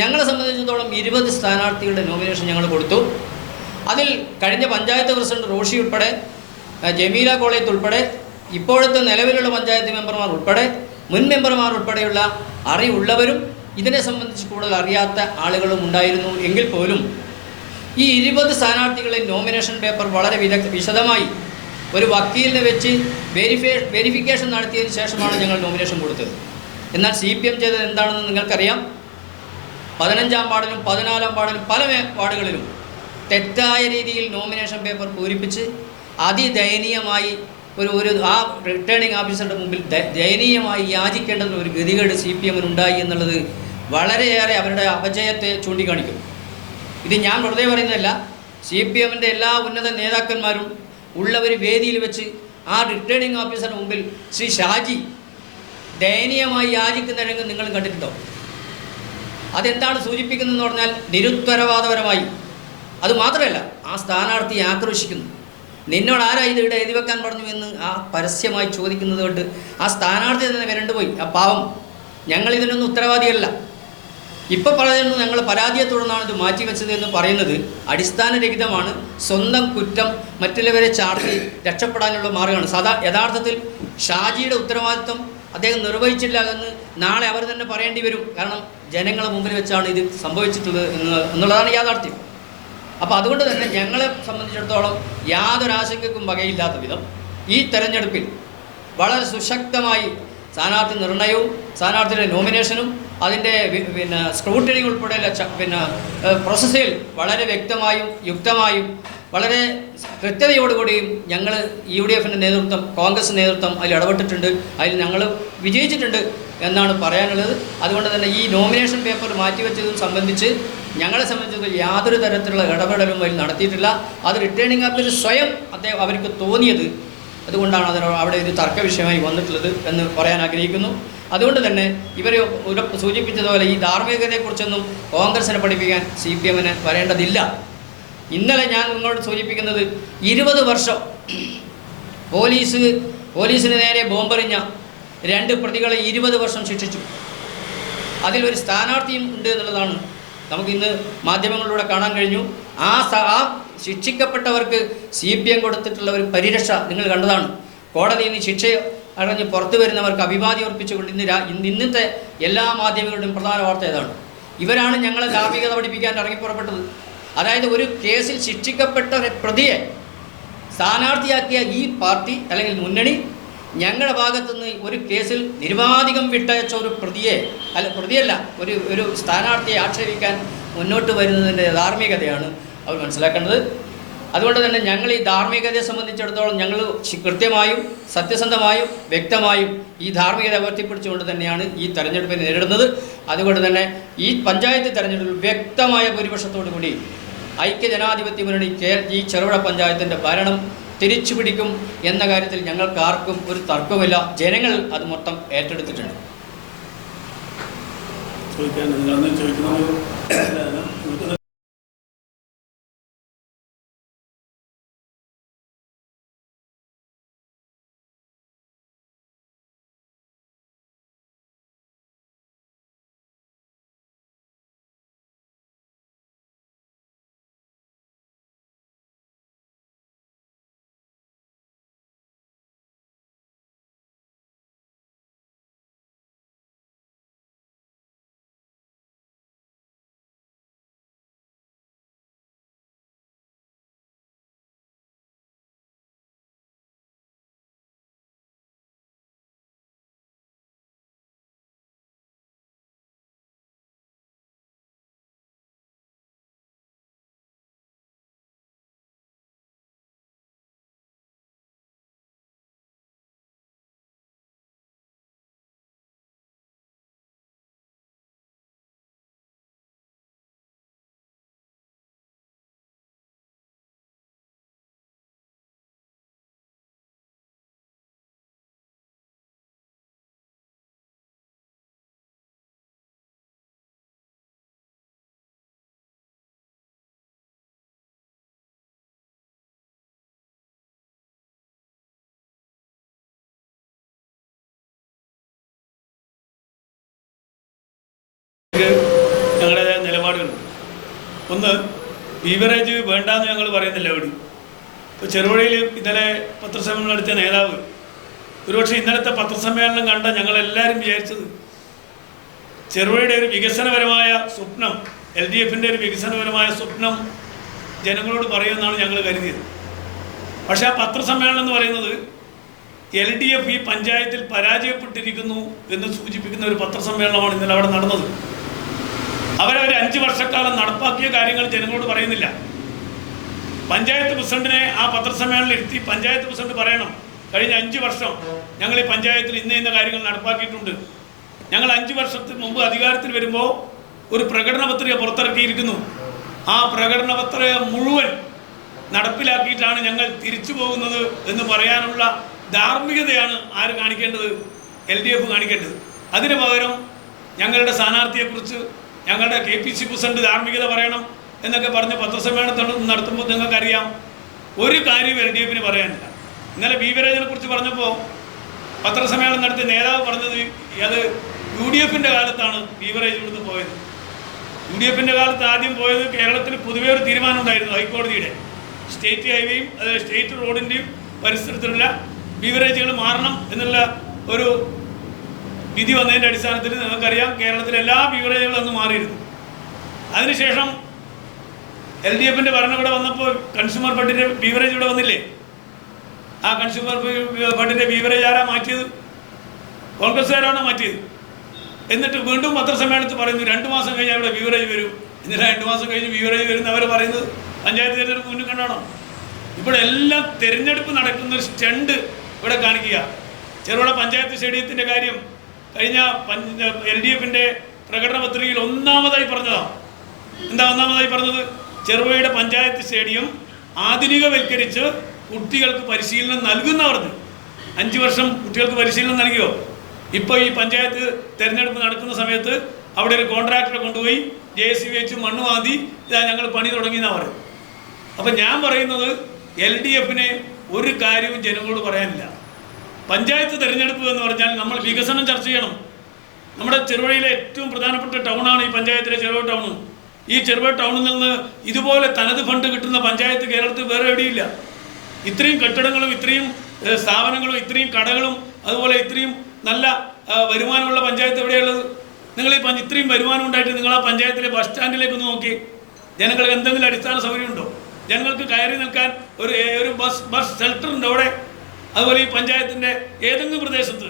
ഞങ്ങളെ സംബന്ധിച്ചിടത്തോളം 20 സ്ഥാനാർത്ഥികളുടെ നോമിനേഷൻ ഞങ്ങൾ കൊടുത്തു. അതിൽ കഴിഞ്ഞ പഞ്ചായത്ത് പ്രസിഡന്റ് റോഷി ഉൾപ്പെടെ, ജമീല കോളേജ് ഉൾപ്പെടെ, ഇപ്പോഴത്തെ നിലവിലുള്ള പഞ്ചായത്ത് മെമ്പർമാർ ഉൾപ്പെടെ, മുൻ മെമ്പർമാർ ഉൾപ്പെടെയുള്ള അറിവുള്ളവരും ഇതിനെ സംബന്ധിച്ച് കൂടുതൽ അറിയാത്ത ആളുകളും ഉണ്ടായിരുന്നു. എങ്കിൽ പോലും ഈ 20 സ്ഥാനാർത്ഥികളെ നോമിനേഷൻ പേപ്പർ വളരെ വിശദമായി ഒരു വക്കീലിനെ വെച്ച് വെരിഫിക്കേഷൻ നടത്തിയതിന് ശേഷമാണ് ഞങ്ങൾ നോമിനേഷൻ കൊടുത്തത്. എന്നാൽ CPM ചെയ്തത് എന്താണെന്ന് നിങ്ങൾക്കറിയാം. 15-ാം വാർഡിലും 14-ാം വാർഡിലും പല വാർഡുകളിലും തെറ്റായ രീതിയിൽ നോമിനേഷൻ പേപ്പർ പൂരിപ്പിച്ച് അതിദയനീയമായി ആ റിട്ടേണിംഗ് ഓഫീസറുടെ മുമ്പിൽ ദയനീയമായി യാചിക്കേണ്ടത് ഒരു ഗതികേട് CPM ഉണ്ടായി എന്നുള്ളത് വളരെയേറെ അവരുടെ അപജയത്തെ ചൂണ്ടിക്കാണിക്കും. ഇത് ഞാൻ വെറുതെ പറയുന്നതല്ല. CPMൻ്റെ എല്ലാ ഉന്നത നേതാക്കന്മാരും ഉള്ള ഒരു വേദിയിൽ വെച്ച് ആ റിട്ടേണിംഗ് ഓഫീസറുടെ മുമ്പിൽ ശ്രീ ഷാജി ദയനീയമായി യാചിക്കുന്ന രംഗം നിങ്ങൾ കണ്ടിട്ടുണ്ടോ? അതെന്താണ് സൂചിപ്പിക്കുന്നതെന്ന് പറഞ്ഞാൽ നിരുത്തരവാദപരമായി. അതുമാത്രമല്ല, ആ സ്ഥാനാർത്ഥിയെ ആക്രോശിക്കുന്നു. നിന്നോട് ആരാ ഇത് ഇവിടെ എഴുതി വെക്കാൻ പറഞ്ഞു എന്ന് ആ പരസ്യമായി ചോദിക്കുന്നത് കൊണ്ട് ആ സ്ഥാനാർത്ഥി തന്നെ വരണ്ടുപോയി. ആ പാവം, ഞങ്ങളിതിനൊന്നും ഉത്തരവാദിയല്ല. ഇപ്പോൾ പറയുന്നത് ഞങ്ങൾ പരാതിയെ തുടർന്നാണ് ഇത് മാറ്റിവെച്ചത് എന്ന് പറയുന്നത് അടിസ്ഥാനരഹിതമാണ്. സ്വന്തം കുറ്റം മറ്റുള്ളവരെ ചാർത്തി രക്ഷപ്പെടാനുള്ള മാർഗ്ഗമാണ്. യഥാർത്ഥത്തിൽ ഷാജിയുടെ ഉത്തരവാദിത്വം അദ്ദേഹം നിർവഹിച്ചില്ല എന്ന് നാളെ അവർ തന്നെ പറയേണ്ടി വരും. കാരണം ജനങ്ങളെ മുമ്പിൽ വെച്ചാണ് ഇത് സംഭവിച്ചിട്ടുള്ളത് എന്നുള്ളതാണ് യാഥാർത്ഥ്യം. അപ്പോൾ അതുകൊണ്ട് തന്നെ ഞങ്ങളെ സംബന്ധിച്ചിടത്തോളം യാതൊരു ആശങ്കയ്ക്കും വകയില്ലാത്ത വിധം ഈ തെരഞ്ഞെടുപ്പിൽ വളരെ സുശക്തമായി സ്ഥാനാർത്ഥി നിർണയവും സ്ഥാനാർത്ഥിയുടെ നോമിനേഷനും അതിൻ്റെ സ്ക്രൂട്ടിനി ഉൾപ്പെടെയുള്ള പ്രോസസ്സിൽ വളരെ വ്യക്തമായും യുക്തമായും വളരെ കൃത്യതയോടുകൂടിയും ഞങ്ങൾ UDFൻ്റെ നേതൃത്വം, കോൺഗ്രസ് നേതൃത്വം അതിൽ ഇടപെട്ടിട്ടുണ്ട്. അതിൽ ഞങ്ങൾ വിജയിച്ചിട്ടുണ്ട് എന്നാണ് പറയാനുള്ളത്. അതുകൊണ്ട് തന്നെ ഈ നോമിനേഷൻ പേപ്പർ മാറ്റിവെച്ചതും സംബന്ധിച്ച് ഞങ്ങളെ സംബന്ധിച്ച് യാതൊരു തരത്തിലുള്ള ഇടപെടലും അതിൽ നടത്തിയിട്ടില്ല. അത് റിട്ടേണിംഗ് ഓഫീസർ സ്വയം അവർക്ക് തോന്നിയത്. അതുകൊണ്ടാണ് അവിടെ ഒരു തർക്ക വിഷയമായി വന്നിട്ടുള്ളത് എന്ന് പറയാൻ ആഗ്രഹിക്കുന്നു. അതുകൊണ്ട് തന്നെ ഇവർ സൂചിപ്പിച്ചതുപോലെ ഈ ധാർമ്മികതയെക്കുറിച്ചൊന്നും കോൺഗ്രസിനെ പഠിപ്പിക്കാൻ CPMന് വരേണ്ടതില്ല. ഇന്നലെ ഞാൻ നിങ്ങളോട് സൂചിപ്പിക്കുന്നത് 20 വർഷം പോലീസിന് നേരെ ബോംബെറിഞ്ഞ 2 പ്രതികളെ 20 വർഷം ശിക്ഷിച്ചു. അതിലൊരു സ്ഥാനാർത്ഥിയും ഉണ്ട് എന്നുള്ളതാണ് നമുക്കിന്ന് മാധ്യമങ്ങളിലൂടെ കാണാൻ കഴിഞ്ഞു. ആ ശിക്ഷിക്കപ്പെട്ടവർക്ക് CPM കൊടുത്തിട്ടുള്ള ഒരു പരിരക്ഷ നിങ്ങൾ കണ്ടതാണ്. കോടതിയിൽ നിന്ന് ശിക്ഷ അറിഞ്ഞ് പുറത്തു വരുന്നവർക്ക് അഭിവാദ്യം അർപ്പിച്ചുകൊണ്ട് ഇന്നത്തെ എല്ലാ മാധ്യമങ്ങളുടെയും പ്രധാന വാർത്ത ഏതാണ്? ഇവരാണ് ഞങ്ങളെ ധാർമ്മികത പഠിപ്പിക്കാൻ ഇറങ്ങിപ്പുറപ്പെട്ടത്. അതായത് ഒരു കേസിൽ ശിക്ഷിക്കപ്പെട്ട പ്രതിയെ സ്ഥാനാർത്ഥിയാക്കിയ ഈ പാർട്ടി അല്ലെങ്കിൽ മുന്നണി ഞങ്ങളുടെ ഭാഗത്തുനിന്ന് ഒരു കേസിൽ നിരുപാധികം വിട്ടയച്ച ഒരു പ്രതിയല്ല ഒരു സ്ഥാനാർത്ഥിയെ ആക്ഷേപിക്കാൻ മുന്നോട്ട് വരുന്നതിൻ്റെ ധാർമ്മികതയാണ് അവർ മനസ്സിലാക്കേണ്ടത്. അതുകൊണ്ട് തന്നെ ഞങ്ങൾ ഈ ധാർമ്മികതയെ സംബന്ധിച്ചിടത്തോളം ഞങ്ങൾ കൃത്യമായും സത്യസന്ധമായും വ്യക്തമായും ഈ ധാർമ്മികത ഉയർത്തിപ്പിടിച്ചുകൊണ്ട് തന്നെയാണ് ഈ തെരഞ്ഞെടുപ്പിനെ നേരിടുന്നത്. അതുകൊണ്ട് തന്നെ ഈ പഞ്ചായത്ത് തെരഞ്ഞെടുപ്പിൽ വ്യക്തമായ ഭൂരിപക്ഷത്തോടു കൂടി ഐക്യജനാധിപത്യ മുന്നണി ഈ ചെറുപുഴ പഞ്ചായത്തിൻ്റെ ഭരണം തിരിച്ചു പിടിക്കും എന്ന കാര്യത്തിൽ ഞങ്ങൾക്കാർക്കും ഒരു തർക്കമില്ല. ജനങ്ങൾ അത് മൊത്തം ഏറ്റെടുത്തിട്ടുണ്ട്. ഞങ്ങളുടെ നിലപാടുകളുണ്ട്. ഒന്ന്, ബീവറേജ് വേണ്ടാന്ന് ഞങ്ങൾ പറയുന്നില്ല എവിടെ. ഇപ്പോൾ ചെറുപുഴയിൽ ഇന്നലെ പത്രസമ്മേളനം നടത്തിയ നേതാവ് ഒരുപക്ഷെ ഇന്നലത്തെ പത്രസമ്മേളനം കണ്ട ഞങ്ങളെല്ലാവരും വിചാരിച്ചത് ചെറുപുഴയുടെ ഒരു വികസനപരമായ സ്വപ്നം, LDFൻ്റെ ഒരു വികസനപരമായ സ്വപ്നം ജനങ്ങളോട് പറയുമെന്നാണ് ഞങ്ങൾ കരുതിയത്. പക്ഷേ ആ പത്രസമ്മേളനം എന്ന് പറയുന്നത് LDF ഈ പഞ്ചായത്തിൽ പരാജയപ്പെട്ടിരിക്കുന്നു എന്ന് സൂചിപ്പിക്കുന്ന ഒരു പത്രസമ്മേളനമാണ് ഇന്നലെ അവിടെ നടന്നത്. അവരൊരു 5 വർഷക്കാലം നടപ്പാക്കിയ കാര്യങ്ങൾ ജനങ്ങളോട് പറയുന്നില്ല. പഞ്ചായത്ത് പ്രസിഡന്റിനെ ആ പത്രസമ്മേളനം ഇരുത്തി പഞ്ചായത്ത് പ്രസിഡന്റ് പറയണം, കഴിഞ്ഞ 5 വർഷം ഞങ്ങൾ ഈ പഞ്ചായത്തിൽ ഇന്ന കാര്യങ്ങൾ നടപ്പാക്കിയിട്ടുണ്ട്. ഞങ്ങൾ 5 വർഷത്തിന് മുമ്പ് അധികാരത്തിൽ വരുമ്പോൾ ഒരു പ്രകടന പത്രിക പുറത്തിറക്കിയിരിക്കുന്നു. ആ പ്രകടന പത്രിക മുഴുവൻ നടപ്പിലാക്കിയിട്ടാണ് ഞങ്ങൾ തിരിച്ചു പോകുന്നത് എന്ന് പറയാനുള്ള ധാർമ്മികതയാണ് ആര് കാണിക്കേണ്ടത്? LDF കാണിക്കേണ്ടത്. അതിന് പകരം ഞങ്ങളുടെ സ്ഥാനാർത്ഥിയെക്കുറിച്ച് ഞങ്ങളുടെ KPC പ്രസിഡന്റ് ധാർമ്മികത പറയണം എന്നൊക്കെ പറഞ്ഞ് പത്രസമ്മേളനം നടത്തുമ്പോൾ നിങ്ങൾക്കറിയാം ഒരു കാര്യം LDFന് പറയാനില്ല. ഇന്നലെ ബീവറേജിനെ കുറിച്ച് പറഞ്ഞപ്പോൾ പത്രസമ്മേളനം നടത്തിയ നേതാവ് പറഞ്ഞത് അത് UDFൻ്റെ കാലത്താണ് ബീവറേജ് ഇവിടുന്ന് പോയത്. UDFൻ്റെ കാലത്ത് ആദ്യം പോയത് കേരളത്തിൽ പൊതുവേ ഒരു തീരുമാനം ഉണ്ടായിരുന്നു ഹൈക്കോടതിയുടെ, സ്റ്റേറ്റ് ഹൈവേയും അതായത് സ്റ്റേറ്റ് റോഡിൻ്റെയും പരിസരത്തിലുള്ള ബീവറേജുകൾ മാറണം എന്നുള്ള ഒരു വിധി വന്നതിൻ്റെ അടിസ്ഥാനത്തിൽ നിങ്ങൾക്കറിയാം കേരളത്തിലെ എല്ലാ ബീവറേജുകളും അന്ന് മാറിയിരുന്നു. അതിനുശേഷം LDFൻ്റെ ഭരണം ഇവിടെ വന്നപ്പോൾ കൺസ്യൂമർ ഫെഡിൻ്റെ ബീവറേജ് ഇവിടെ വന്നില്ലേ? ആ കൺസ്യൂമർ ഫെഡിൻ്റെ ബീവറേജ് ആരാ മാറ്റിയത്? കോൺഗ്രസ്സുകാരാണോ മാറ്റിയത്? എന്നിട്ട് വീണ്ടും പത്രസമ്മേളനത്തിൽ പറയുന്നു 2 മാസം കഴിഞ്ഞാൽ ഇവിടെ ബീവറേജ് വരും. ഇന്നലെ 2 മാസം കഴിഞ്ഞ് ബീവറേജ് വരുന്ന അവർ പറയുന്നത് പഞ്ചായത്ത് തിരഞ്ഞെടുപ്പ് മുന്നിൽ കണ്ടാണോ? ഇവിടെ എല്ലാം തിരഞ്ഞെടുപ്പ് നടക്കുന്ന ഒരു സ്റ്റണ്ട് ഇവിടെ കാണിക്കുക. ചെറുപുഴ പഞ്ചായത്ത് സ്റ്റേഡിയത്തിൻ്റെ കാര്യം കഴിഞ്ഞ LDFൻ്റെ പ്രകടന പത്രികയിൽ ഒന്നാമതായി പറഞ്ഞതാണ്. എന്താ ഒന്നാമതായി പറഞ്ഞത്? ചെറുപുഴയുടെ പഞ്ചായത്ത് സ്റ്റേഡിയം ആധുനികവൽക്കരിച്ച് കുട്ടികൾക്ക് പരിശീലനം നൽകുന്നവർക്ക് 5 വർഷം കുട്ടികൾക്ക് പരിശീലനം നൽകിയോ? ഇപ്പോൾ ഈ പഞ്ചായത്ത് തിരഞ്ഞെടുപ്പ് നടക്കുന്ന സമയത്ത് അവിടെ ഒരു കോൺട്രാക്ടറെ കൊണ്ടുപോയി JCB വെച്ച് മണ്ണ് മാന്തി ഇതാ ഞങ്ങൾ പണി തുടങ്ങിയെന്നാണ് പറയുന്നത്. അപ്പം ഞാൻ പറയുന്നത് LDFന് ഒരു കാര്യവും ജനങ്ങളോട് പറയാനില്ല. പഞ്ചായത്ത് തിരഞ്ഞെടുപ്പ് എന്ന് പറഞ്ഞാൽ നമ്മൾ വികസനം ചർച്ച ചെയ്യണം. നമ്മുടെ ചെറുപുഴയിലെ ഏറ്റവും പ്രധാനപ്പെട്ട ടൗണാണ് ഈ പഞ്ചായത്തിലെ ചെറുപുഴ ടൗൺ. ഈ ചെറുപുഴ ടൗണിൽ നിന്ന് ഇതുപോലെ തനത് ഫണ്ട് കിട്ടുന്ന പഞ്ചായത്ത് കേരളത്തിൽ വേറെ എവിടെയില്ല. ഇത്രയും കെട്ടിടങ്ങളും ഇത്രയും സ്ഥാപനങ്ങളും ഇത്രയും കടകളും അതുപോലെ ഇത്രയും നല്ല വരുമാനമുള്ള പഞ്ചായത്ത് എവിടെയുള്ളത്? നിങ്ങൾ ഈ ഇത്രയും വരുമാനം ഉണ്ടായിട്ട് നിങ്ങൾ ആ പഞ്ചായത്തിലെ ബസ് സ്റ്റാൻഡിലേക്ക് ഒന്ന് നോക്കി. ജനങ്ങൾക്ക് എന്തെങ്കിലും അടിസ്ഥാന സൗകര്യമുണ്ടോ? ജനങ്ങൾക്ക് കയറി നിൽക്കാൻ ഒരു ബസ് ഷെൽട്ടർ ഉണ്ടോ അവിടെ? അതുപോലെ ഈ പഞ്ചായത്തിൻ്റെ ഏതെങ്കിലും പ്രദേശത്ത്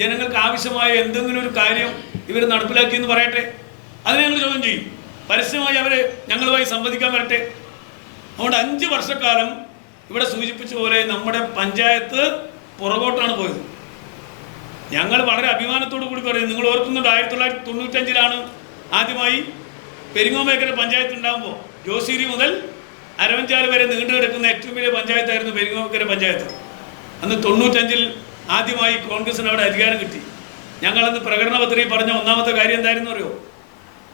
ജനങ്ങൾക്ക് ആവശ്യമായ എന്തെങ്കിലും ഒരു കാര്യം ഇവർ നടപ്പിലാക്കിയെന്ന് പറയട്ടെ. അതിനെ ഞങ്ങൾ ചോദ്യം ചെയ്യും. പരസ്യമായി അവർ ഞങ്ങളുമായി സംവദിക്കാൻ വരട്ടെ. അതുകൊണ്ട് 5 വർഷക്കാലം ഇവിടെ സൂചിപ്പിച്ച പോലെ നമ്മുടെ പഞ്ചായത്ത് പുറകോട്ടാണ് പോയത്. ഞങ്ങൾ വളരെ അഭിമാനത്തോടു കൂടി പറയും. നിങ്ങൾ ഓർക്കുന്നുണ്ട് 1995 ആദ്യമായി പെരിങ്ങോമേക്കര പഞ്ചായത്ത് ഉണ്ടാകുമ്പോൾ ജോസിരി മുതൽ അരവഞ്ചാല് വരെ നീണ്ടു കിടക്കുന്ന ഏറ്റവും വലിയ പഞ്ചായത്തായിരുന്നു പെരിങ്ങോമേക്കര പഞ്ചായത്ത്. അന്ന് 95 ആദ്യമായി കോൺഗ്രസിന് അവിടെ അധികാരം കിട്ടി. ഞങ്ങളന്ന് പ്രകടന പത്രികയിൽ പറഞ്ഞ ഒന്നാമത്തെ കാര്യം എന്തായിരുന്നു അറിയോ?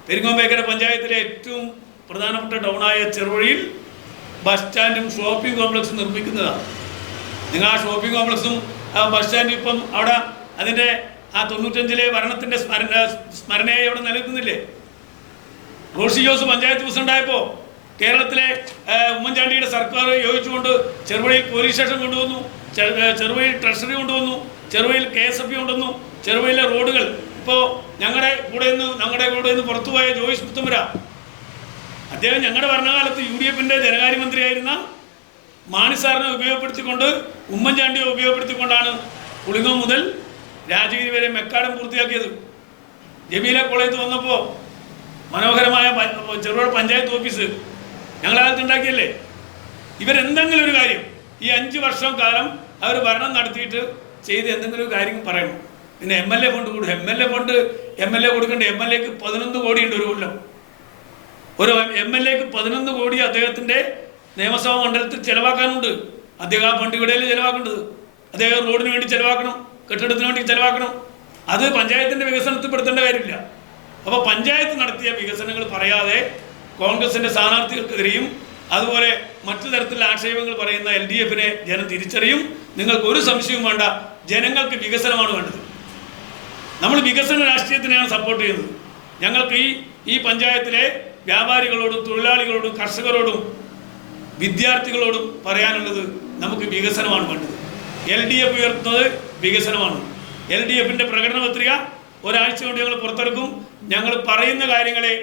പെരിങ്ങോമേക്കര പഞ്ചായത്തിലെ ഏറ്റവും പ്രധാനപ്പെട്ട ടൗണായ ചെറുപുഴയിൽ ബസ് സ്റ്റാൻഡും ഷോപ്പിംഗ് കോംപ്ലക്സും നിർമ്മിക്കുന്നതാണ്. നിങ്ങൾ ആ ഷോപ്പിംഗ് കോംപ്ലക്സും ബസ് സ്റ്റാൻഡും ഇപ്പം അവിടെ അതിൻ്റെ ആ 95 ഭരണത്തിൻ്റെ സ്മരണയായി അവിടെ നിലനിൽക്കുന്നില്ലേ? റോഷി ജോസ് പഞ്ചായത്ത് പ്രസിഡന്റായപ്പോൾ കേരളത്തിലെ ഉമ്മൻചാണ്ടിയുടെ സർക്കാർ യോജിച്ചുകൊണ്ട് ചെറുപുഴയിൽ പോലീസ് സ്റ്റേഷൻ കൊണ്ടുവന്നു, ചെറുപുഴയിൽ ട്രഷറി കൊണ്ടുവന്നു, ചെറുപുഴയിൽ KSF കൊണ്ടുവന്നു. ചെറുപുഴയിലെ റോഡുകൾ ഇപ്പോൾ ഞങ്ങളുടെ കൂടെ നിന്ന് പുറത്തുപോയ ജോയിസ് പുത്തമ്പുര, അദ്ദേഹം ഞങ്ങളുടെ ഭരണകാലത്ത് UDFൻ്റെ ധനകാര്യമന്ത്രിയായിരുന്ന മാണി സാറിനെ ഉപയോഗപ്പെടുത്തിക്കൊണ്ട് ഉമ്മൻചാണ്ടിയെ ഉപയോഗപ്പെടുത്തിക്കൊണ്ടാണ് പുളിങ്ങം മുതൽ രാജഗിരി വരെ മെക്കാടം പൂർത്തിയാക്കിയത്. ജമീല കോളേജ് വന്നപ്പോൾ മനോഹരമായ ചെറുപുഴ പഞ്ചായത്ത് ഓഫീസ് ഞങ്ങളകത്ത് ഉണ്ടാക്കിയല്ലേ. ഇവരെന്തെങ്കിലും ഒരു കാര്യം ഈ 5 വർഷം കാലം അവർ ഭരണം നടത്തിയിട്ട് ചെയ്ത് എന്തെങ്കിലും ഒരു കാര്യം പറയണം. പിന്നെ MLA ഫണ്ട് കൂടും. MLA കൊടുക്കേണ്ട MLAക്ക് 11 കോടിയുണ്ട് ഒരു കൊല്ലം. ഒരു MLAക്ക് 11 കോടി അദ്ദേഹത്തിൻ്റെ നിയമസഭാ മണ്ഡലത്തിൽ ചിലവാക്കാനുണ്ട്. അദ്ദേഹം ആ ഫണ്ട് ഇവിടെയല്ലേ ചിലവാക്കേണ്ടത്? അദ്ദേഹം റോഡിന് വേണ്ടി ചിലവാക്കണം, കെട്ടിടത്തിന് വേണ്ടി ചിലവാക്കണം. അത് പഞ്ചായത്തിൻ്റെ വികസനത്തിൽ പെടുത്തേണ്ട കാര്യമില്ല. അപ്പോൾ പഞ്ചായത്ത് നടത്തിയ വികസനങ്ങൾ പറയാതെ കോൺഗ്രസിൻ്റെ സ്ഥാനാർത്ഥികൾക്കെതിരെയും അതുപോലെ മറ്റു തരത്തിലുള്ള ആക്ഷേപങ്ങൾ പറയുന്ന LDFനെ ജനം തിരിച്ചറിയും. നിങ്ങൾക്ക് ഒരു സംശയവും വേണ്ട, ജനങ്ങൾക്ക് വികസനമാണ് വേണ്ടത്. നമ്മൾ വികസന രാഷ്ട്രീയത്തിനെയാണ് സപ്പോർട്ട് ചെയ്യുന്നത്. ഞങ്ങൾക്ക് ഈ പഞ്ചായത്തിലെ വ്യാപാരികളോടും തൊഴിലാളികളോടും കർഷകരോടും വിദ്യാർത്ഥികളോടും പറയാനുള്ളത് നമുക്ക് വികസനമാണ് വേണ്ടത്. LDF ഉയർത്തുന്നത് വികസനമാണ്. LDFിൻ്റെ പ്രകടന പത്രിക ഒരാഴ്ച കൊണ്ട് ഞങ്ങൾ പുറത്തിറക്കും. ഞങ്ങൾ പറയുന്ന കാര്യങ്ങളെ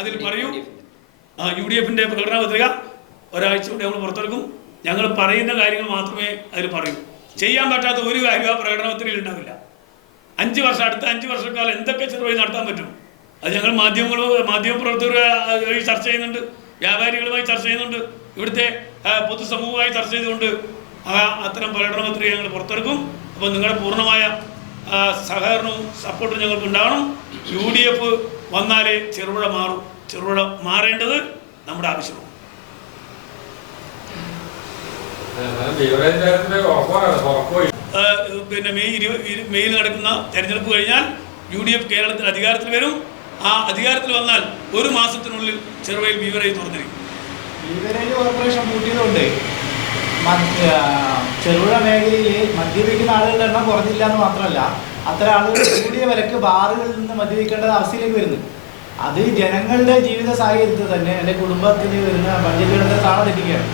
അതിൽ പറയൂ. UDFിൻ്റെ പ്രകടന പത്രിക ഒരാഴ്ച കൊണ്ട് ഞങ്ങൾ പുറത്തിറക്കും. ഞങ്ങൾ പറയുന്ന കാര്യങ്ങൾ മാത്രമേ അതിൽ പറയൂ. ചെയ്യാൻ പറ്റാത്ത ഒരു കാര്യം ആ പ്രകടന പത്രികയിൽ ഉണ്ടാവില്ല. 5 വർഷം, അടുത്ത 5 വർഷക്കാലം എന്തൊക്കെ ചെറുവഴി നടത്താൻ പറ്റും അത് ഞങ്ങൾ മാധ്യമപ്രവർത്തകരുമായി ചർച്ച ചെയ്യുന്നുണ്ട്, വ്യാപാരികളുമായി ചർച്ച ചെയ്യുന്നുണ്ട്, ഇവിടുത്തെ പൊതുസമൂഹമായി ചർച്ച ചെയ്തുകൊണ്ട് അത്തരം പ്രകടന പത്രിക ഞങ്ങൾ പുറത്തിറക്കും. അപ്പോൾ നിങ്ങളുടെ പൂർണ്ണമായ സഹകരണവും സപ്പോർട്ടും ഞങ്ങൾക്ക് ഉണ്ടാവണം. UDF വന്നാലേ ചെറുപുഴ മാറും. ചെറുപുഴ മാറേണ്ടത് നമ്മുടെ ആവശ്യമാണ്. പിന്നെ മെയ്യിൽ നടക്കുന്ന തെരഞ്ഞെടുപ്പ് കഴിഞ്ഞാൽ UDF കേരളത്തിൽ അധികാരത്തിൽ വരും. ആ അധികാരത്തിൽ വന്നാൽ 1 മാസത്തിനുള്ളിൽ ചെറുപുഴയിൽ ബീവറേജ് തുറന്നിരിക്കും. ബീവറേജ് കോർപ്പറേഷൻ കൂട്ടിയതുകൊണ്ട് ചെറുപുഴ മേഖലയിൽ മദ്യപിക്കുന്ന ആളുകളുടെ എണ്ണം കുറഞ്ഞില്ല എന്ന് മാത്രമല്ല, അത്തരം ആളുകൾ കൂടിയ വിലക്ക് ബാറുകളിൽ നിന്ന് മദ്യപിക്കേണ്ട അവസ്ഥയിലേക്ക് വരുന്നു. അത് ജനങ്ങളുടെ ജീവിത സാഹചര്യത്തിൽ തന്നെ എൻ്റെ കുടുംബത്തിൽ വരുന്ന ബഡ്ജറ്റുകളുടെ താളം തെറ്റിക്കുകയാണ്.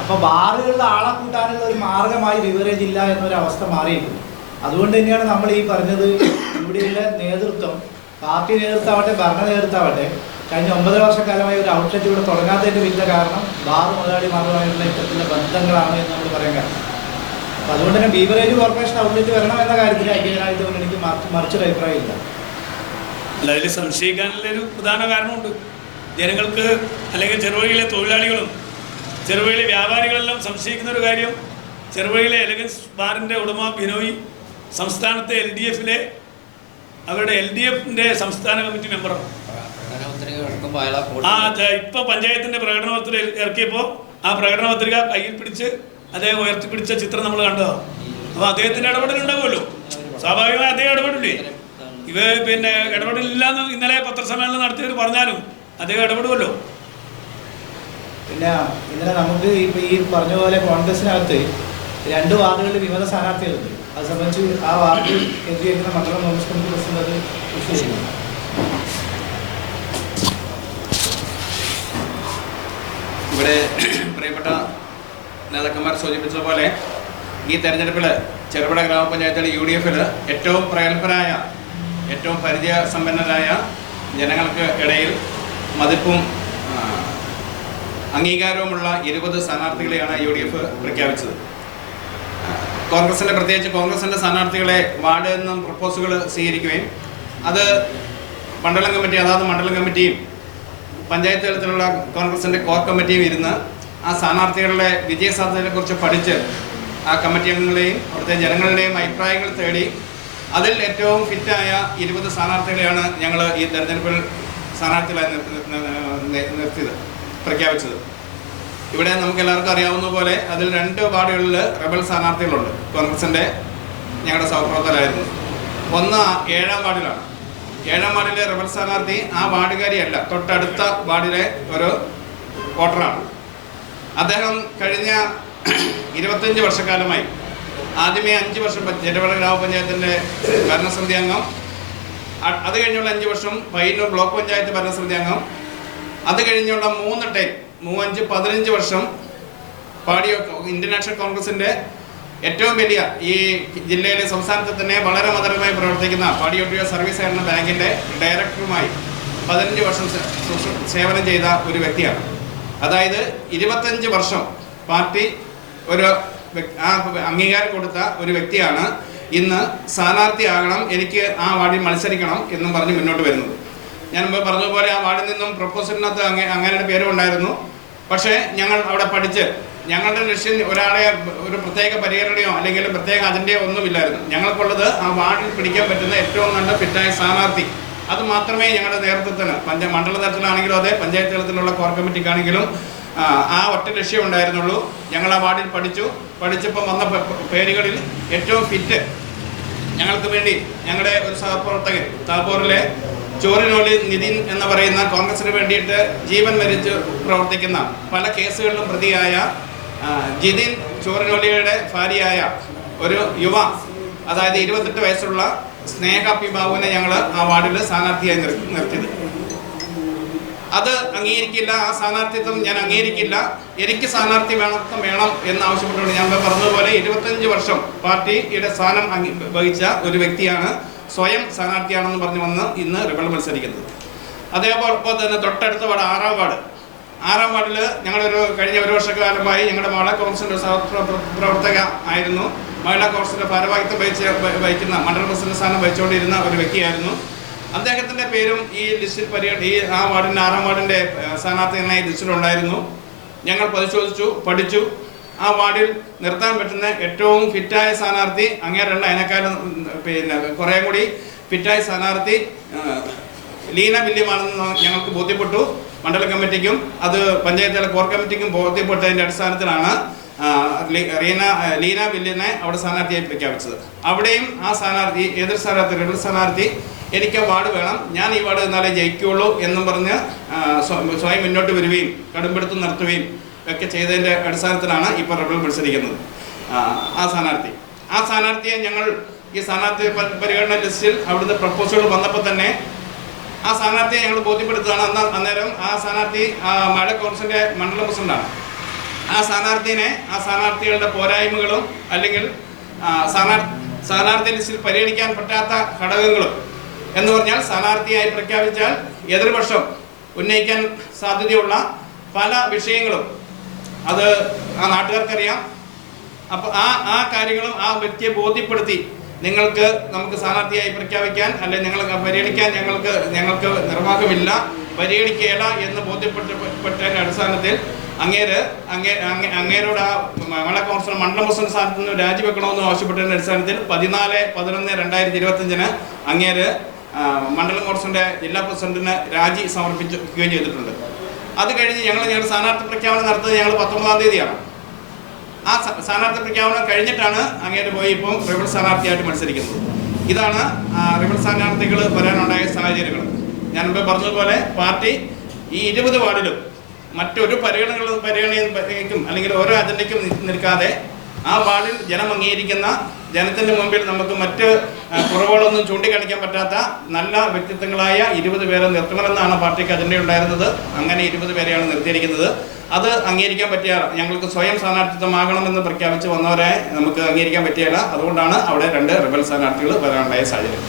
അപ്പോൾ ബാറുകളിൽ ആളെ കൂട്ടാനുള്ള ഒരു മാർഗമായി ബീവറേജ് ഇല്ല എന്നൊരവസ്ഥ മാറിയിരിക്കുന്നു. അതുകൊണ്ട് തന്നെയാണ് നമ്മൾ ഈ പറഞ്ഞത്, ഇവിടെയുള്ള നേതൃത്വം, പാർട്ടി നേതൃത്വമാവട്ടെ ഭരണ നേതൃത്വമാവട്ടെ, കഴിഞ്ഞ 9 വർഷക്കാലമായി ഒരു ഔട്ട്ലെറ്റ് ഇവിടെ തുടങ്ങാത്തതിൻ്റെ വലിയ കാരണം ബാർ മുതലാളിമാരുമായിട്ടുള്ള ഇത്തരത്തിലുള്ള ബന്ധങ്ങളാണ് എന്ന് നമ്മൾ പറയാൻ കാരണം. അപ്പോൾ അതുകൊണ്ട് തന്നെ ബീവറേജ് കോർപ്പറേഷൻ ഔട്ട്ലെറ്റ് വരണം എന്ന കാര്യത്തിൽ ഐക്യജനാധിപത്യ മുന്നണിക്ക് മറിച്ചൊരു അഭിപ്രായമില്ല. അല്ല, അതിൽ സംശയിക്കാനുള്ളൊരു പ്രധാന കാരണമുണ്ട്. ജനങ്ങൾക്ക് അല്ലെങ്കിൽ ചെറുപുഴയിലെ തൊഴിലാളികളും ചെറുപുഴയിലെ വ്യാപാരികളെല്ലാം സംശയിക്കുന്ന ഒരു കാര്യം, ചെറുപുഴയിലെ എലഗൻസ് ബാറിൻ്റെ ഉടമ ബിനോയ് സംസ്ഥാനത്തെ LDFിലെ അവരുടെ LDFിൻ്റെ സംസ്ഥാന കമ്മിറ്റി മെമ്പറാണ്. ഇപ്പോൾ പഞ്ചായത്തിൻ്റെ പ്രകടന പത്രിക ഇറക്കിയപ്പോൾ ആ പ്രകടന പത്രിക കയ്യിൽ പിടിച്ച് അദ്ദേഹം ഉയർത്തിപ്പിടിച്ച ചിത്രം നമ്മൾ കണ്ടതാണ്. അപ്പോൾ അദ്ദേഹത്തിൻ്റെ ഇടപെടലുണ്ടാവുമല്ലോ, സ്വാഭാവികമായി അദ്ദേഹം ഇടപെടില്ലേ. പിന്നെ ഇടപെടലില്ല എന്ന് ഇന്നലെ പത്രസമ്മേളനം നടത്തിയവർ പറഞ്ഞാലും അദ്ദേഹം ഇടപെടുമല്ലോ. പിന്നെ ഇന്നലെ നമുക്ക് ഇപ്പോൾ ഈ പറഞ്ഞ പോലെ കോൺഗ്രസിനകത്ത് 2 വാർഡുകളിൽ വിമത സ്ഥാനാർത്ഥികളുണ്ട്. അത് സംബന്ധിച്ച് ആ വാർഡിൽ എത്തിയിരിക്കുന്ന മണ്ഡലം കോൺഗ്രസ് കമ്മിറ്റി പ്രസിഡന്റ് അത് ഇഷ്യൂ ചെയ്യുന്നു. ഇവിടെ പ്രിയപ്പെട്ട നേതാക്കന്മാർ സൂചിപ്പിച്ചതുപോലെ ഈ തെരഞ്ഞെടുപ്പിൽ ചെറുപുഴ ഗ്രാമപഞ്ചായത്തിലെ UDFിൽ ഏറ്റവും പ്രഗത്ഭരായ, ഏറ്റവും പരിചയസമ്പന്നരായ, ജനങ്ങൾക്ക് ഇടയിൽ മതിപ്പും അംഗീകാരവുമുള്ള 20 സ്ഥാനാർത്ഥികളെയാണ് UDF പ്രഖ്യാപിച്ചത്. പ്രത്യേകിച്ച് കോൺഗ്രസിൻ്റെ സ്ഥാനാർത്ഥികളെ വാർഡിൽ നിന്നും പ്രപ്പോസുകൾ സ്വീകരിക്കുകയും അത് മണ്ഡലം കമ്മിറ്റിയും പഞ്ചായത്ത് തലത്തിലുള്ള കോൺഗ്രസിൻ്റെ കോർ കമ്മിറ്റിയും ഇരുന്ന് ആ സ്ഥാനാർത്ഥികളുടെ വിജയസാധ്യതയെക്കുറിച്ച് പഠിച്ച് ആ കമ്മിറ്റി അംഗങ്ങളെയും അവിടുത്തെ ജനങ്ങളുടെയും അഭിപ്രായങ്ങൾ തേടി അതിൽ ഏറ്റവും ഫിറ്റായ 20 സ്ഥാനാർത്ഥികളെയാണ് ഞങ്ങൾ ഈ തെരഞ്ഞെടുപ്പിൽ സ്ഥാനാർത്ഥികളായി പ്രഖ്യാപിച്ചത്. ഇവിടെ നമുക്ക് എല്ലാവർക്കും അറിയാവുന്ന പോലെ അതിൽ 2 വാർഡുകളിൽ റബൽ സ്ഥാനാർത്ഥികളുണ്ട്. കോൺഗ്രസിൻ്റെ ഞങ്ങളുടെ സഹപ്രവർത്തകരായിരുന്നു. ഒന്ന് 7-ാം വാർഡിലാണ്. 7-ാം വാർഡിലെ റബൽ സ്ഥാനാർത്ഥി ആ വാർഡുകാരിയല്ല, തൊട്ടടുത്ത വാർഡിലെ ഒരു വോട്ടറാണ്. അദ്ദേഹം കഴിഞ്ഞ 25 വർഷക്കാലമായി ആദ്യമേ 5 വർഷം ചെറുപുഴ ഗ്രാമപഞ്ചായത്തിൻ്റെ ഭരണസമിതി അംഗം, അത് കഴിഞ്ഞുള്ള 5 വർഷം പയ്യന്നൂർ ബ്ലോക്ക് പഞ്ചായത്ത് ഭരണസമിതി അംഗം, അത് കഴിഞ്ഞുള്ള 15 വർഷം ഇന്ത്യൻ നാഷണൽ കോൺഗ്രസിൻ്റെ ഏറ്റവും വലിയ ഈ ജില്ലയിലെ സംസ്ഥാനത്ത് തന്നെ വളരെ മതപരമായി പ്രവർത്തിക്കുന്ന പാടിയോട്ടിയ സർവീസ് സഹകരണ ബാങ്കിൻ്റെ ഡയറക്ടറുമായി 15 വർഷം സേവനം ചെയ്ത ഒരു വ്യക്തിയാണ്. അതായത് 25 വർഷം പാർട്ടി അംഗീകാരം കൊടുത്ത ഒരു വ്യക്തിയാണ് ഇന്ന് സ്ഥാനാർത്ഥിയാകണം, എനിക്ക് ആ വാർഡിൽ മത്സരിക്കണം എന്നും പറഞ്ഞ് മുന്നോട്ട് വരുന്നത്. ഞാൻ മുമ്പ് പറഞ്ഞതുപോലെ ആ വാർഡിൽ നിന്നും പ്രൊപ്പോസലിനകത്ത് അങ്ങനെയുടെ പേരും ഉണ്ടായിരുന്നു. പക്ഷേ ഞങ്ങൾ അവിടെ പഠിച്ച് ഞങ്ങളുടെ ലക്ഷ്യം ഒരാളെ ഒരു പ്രത്യേക പരിഗണനയോ അല്ലെങ്കിൽ പ്രത്യേക അജണ്ടയോ ഒന്നുമില്ലായിരുന്നു. ഞങ്ങൾക്കുള്ളത് ആ വാർഡിൽ പിടിക്കാൻ പറ്റുന്ന ഏറ്റവും നല്ല ഫിറ്റായ സ്ഥാനാർത്ഥി, അത് മാത്രമേ ഞങ്ങളുടെ നേതൃത്വത്തിന് മണ്ഡല തലത്തിലാണെങ്കിലും അതെ പഞ്ചായത്ത് തലത്തിലുള്ള കോർ കമ്മിറ്റിക്കാണെങ്കിലും ആ ഒറ്റ ലക്ഷ്യം ഉണ്ടായിരുന്നുള്ളൂ. ഞങ്ങൾ ആ വാർഡിൽ പഠിച്ചപ്പോൾ വന്ന പേരുകളിൽ ഏറ്റവും ഫിറ്റ് ഞങ്ങൾക്ക് വേണ്ടി ഞങ്ങളുടെ ഒരു സഹപ്രവർത്തകൻ താബോറിലെ ചോറിനോളി നിതിൻ എന്ന് പറയുന്ന കോൺഗ്രസിന് വേണ്ടിയിട്ട് ജീവൻ മരിച്ച് പ്രവർത്തിക്കുന്ന പല കേസുകളിലും പ്രതിയായ ജിതിൻ ചോറിനോളിയുടെ ഭാര്യയായ ഒരു യുവ, അതായത് 28 വയസ്സുള്ള സ്നേഹ പി ബാബുവിനെ ഞങ്ങൾ ആ വാർഡിൽ സ്ഥാനാർത്ഥിയായി നിർത്തിയത്. അത് അംഗീകരിക്കില്ല, ആ സ്ഥാനാർത്ഥിത്വം ഞാൻ അംഗീകരിക്കില്ല, എനിക്ക് സ്ഥാനാർത്ഥി വേണം എന്നാവശ്യപ്പെട്ടുകൊണ്ട് ഞാൻ പറഞ്ഞതുപോലെ 25 വർഷം പാർട്ടിയുടെ സ്ഥാനം വഹിച്ച ഒരു വ്യക്തിയാണ്, സ്വയം സ്ഥാനാർത്ഥിയാണെന്ന് പറഞ്ഞു വന്ന് ഇന്ന് റിബൽ മത്സരിക്കുന്നത്. അതേപോലെ തന്നെ തൊട്ടടുത്ത വാർഡ് 6-ാം വാർഡ്. 6-ാം വാർഡിൽ ഞങ്ങളൊരു കഴിഞ്ഞ ഒരു വർഷക്കാലമായി ഞങ്ങളുടെ മഹിളാ കോൺഗ്രസിൻ്റെ പ്രവർത്തക ആയിരുന്നു, മഹിളാ കോൺഗ്രസിൻ്റെ ഭാരവാഹിത്വം വഹിക്കുന്ന മണ്ഡലം പ്രസിഡന്റ് സ്ഥാനം വഹിച്ചുകൊണ്ടിരുന്ന ഒരു വ്യക്തിയായിരുന്നു. അദ്ദേഹത്തിൻ്റെ പേരും ഈ ലിസ്റ്റിൽ ആ വാർഡിൻ്റെ 6-ാം വാർഡിൻ്റെ സ്ഥാനാർത്ഥിയായി ലിസ്റ്റിലുണ്ടായിരുന്നു. ഞങ്ങൾ പരിശോധിച്ചു, പഠിച്ചു. ആ വാർഡിൽ നിർത്താൻ പറ്റുന്ന ഏറ്റവും ഫിറ്റായ സ്ഥാനാർത്ഥി അങ്ങേരല്ല, അതിനേക്കാളും കുറേ കൂടി ഫിറ്റായ സ്ഥാനാർത്ഥി ലീന വില്യമാണെന്ന് ഞങ്ങൾക്ക് ബോധ്യപ്പെട്ടു. മണ്ഡലം കമ്മിറ്റിക്കും അത് പഞ്ചായത്തിലെ കോർ കമ്മിറ്റിക്കും ബോധ്യപ്പെട്ടതിൻ്റെ അടിസ്ഥാനത്തിലാണ് ലീന വില്യനെ അവിടെ സ്ഥാനാർത്ഥിയായി പ്രഖ്യാപിച്ചത്. അവിടെയും ആ സ്ഥാനാർത്ഥി, എതിർ സ്ഥാനാർത്ഥി, റിബൽ സ്ഥാനാർത്ഥി, എനിക്ക് വാർഡ് വേണം, ഞാൻ ഈ വാർഡ് നിന്നാലേ ജയിക്കുകയുള്ളൂ എന്നും പറഞ്ഞ് സ്വയം മുന്നോട്ട് വരികയും കടുംപിടുത്തം നടത്തുകയും ഒക്കെ ചെയ്തതിൻ്റെ അടിസ്ഥാനത്തിലാണ് ഇപ്പോൾ റിബൽ മത്സരിക്കുന്നത്. ആ സ്ഥാനാർത്ഥിയെ ഞങ്ങൾ ഈ സ്ഥാനാർത്ഥി പരിഗണന ലിസ്റ്റിൽ അവിടുത്തെ പ്രപ്പോസലുകൾ വന്നപ്പോൾ തന്നെ ആ സ്ഥാനാർത്ഥിയെ ഞങ്ങൾ ബോധ്യപ്പെടുത്തുകയാണ്. അന്നേരം ആ സ്ഥാനാർത്ഥി മഹിളാ കോൺഗ്രസിൻ്റെ മണ്ഡലം പ്രസിഡന്റാണ്. ആ സ്ഥാനാർത്ഥികളുടെ പോരായ്മകളും അല്ലെങ്കിൽ സ്ഥാനാർത്ഥി ലിസ്റ്റിൽ പരിഗണിക്കാൻ പറ്റാത്ത ഘടകങ്ങളും എന്ന് പറഞ്ഞാൽ സ്ഥാനാർത്ഥിയായി പ്രഖ്യാപിച്ചാൽ എതിർപക്ഷം ഉന്നയിക്കാൻ സാധ്യതയുള്ള പല വിഷയങ്ങളും അത് ആ നാട്ടുകാർക്കറിയാം. അപ്പോൾ ആ കാര്യങ്ങളും ആ വ്യക്തിയെ ബോധ്യപ്പെടുത്തി നമുക്ക് സ്ഥാനാർത്ഥിയായി പ്രഖ്യാപിക്കാൻ അല്ലെങ്കിൽ ഞങ്ങൾക്ക് പരിഗണിക്കാൻ ഞങ്ങൾക്ക് നിർവാഹമില്ല, പരിഗണിക്കുകയില്ല എന്ന് ബോധ്യപ്പെട്ടതിൻ്റെ അടിസ്ഥാനത്തിൽ അങ്ങേരോട് ആ മഹിളാ കോൺഗ്രസ് മണ്ഡലം പ്രസിഡന്റ് സ്ഥാനത്ത് നിന്ന് രാജിവെക്കണമെന്ന് ആവശ്യപ്പെട്ടതിൻ്റെ അടിസ്ഥാനത്തിൽ 14/11/2025 അങ്ങേര് മണ്ഡലം കോൺഗ്രസിൻ്റെ ജില്ലാ പ്രസിഡന്റിന് രാജി സമർപ്പിക്കുകയും ചെയ്തിട്ടുണ്ട്. അത് കഴിഞ്ഞ് ഞങ്ങൾ സ്ഥാനാർത്ഥി പ്രഖ്യാപനം നടത്തുന്നത് ഞങ്ങൾ 19-ാം തീയതിയാണ്. ആ സ്ഥാനാർത്ഥി പ്രഖ്യാപനം കഴിഞ്ഞിട്ടാണ് അങ്ങേര് പോയി ഇപ്പം റിബൽ സ്ഥാനാർത്ഥിയായിട്ട് മത്സരിക്കുന്നത്. ഇതാണ് റിബൽ സ്ഥാനാർത്ഥികൾ വരാനുണ്ടായ സാഹചര്യങ്ങൾ. ഞാൻ മുമ്പ് പറഞ്ഞതുപോലെ പാർട്ടി ഈ 20 വാർഡിലും മറ്റൊരു പരിഗണനയ്ക്കും അല്ലെങ്കിൽ ഓരോ അജണ്ടയ്ക്കും നിൽക്കാതെ ആ വാർഡിൽ ജനം അംഗീകരിക്കുന്ന, ജനത്തിൻ്റെ മുമ്പിൽ നമുക്ക് മറ്റ് കുറവുകളൊന്നും ചൂണ്ടിക്കാണിക്കാൻ പറ്റാത്ത നല്ല വ്യക്തിത്വങ്ങളായ 20 പേരെ നിർത്തണമെന്നാണ് പാർട്ടിക്ക് അജണ്ടയുണ്ടായിരുന്നത്. അങ്ങനെ 20 പേരെയാണ് നിർത്തിയിരിക്കുന്നത്. അത് അംഗീകരിക്കാൻ പറ്റിയ, ഞങ്ങൾക്ക് സ്വയം സ്ഥാനാർത്ഥിത്വമാകണമെന്ന് പ്രഖ്യാപിച്ച് വന്നവരെ നമുക്ക് അംഗീകരിക്കാൻ പറ്റിയില്ല. അതുകൊണ്ടാണ് അവിടെ 2 റിബൽ സ്ഥാനാർത്ഥികൾ വരാനുണ്ടായ സാഹചര്യം.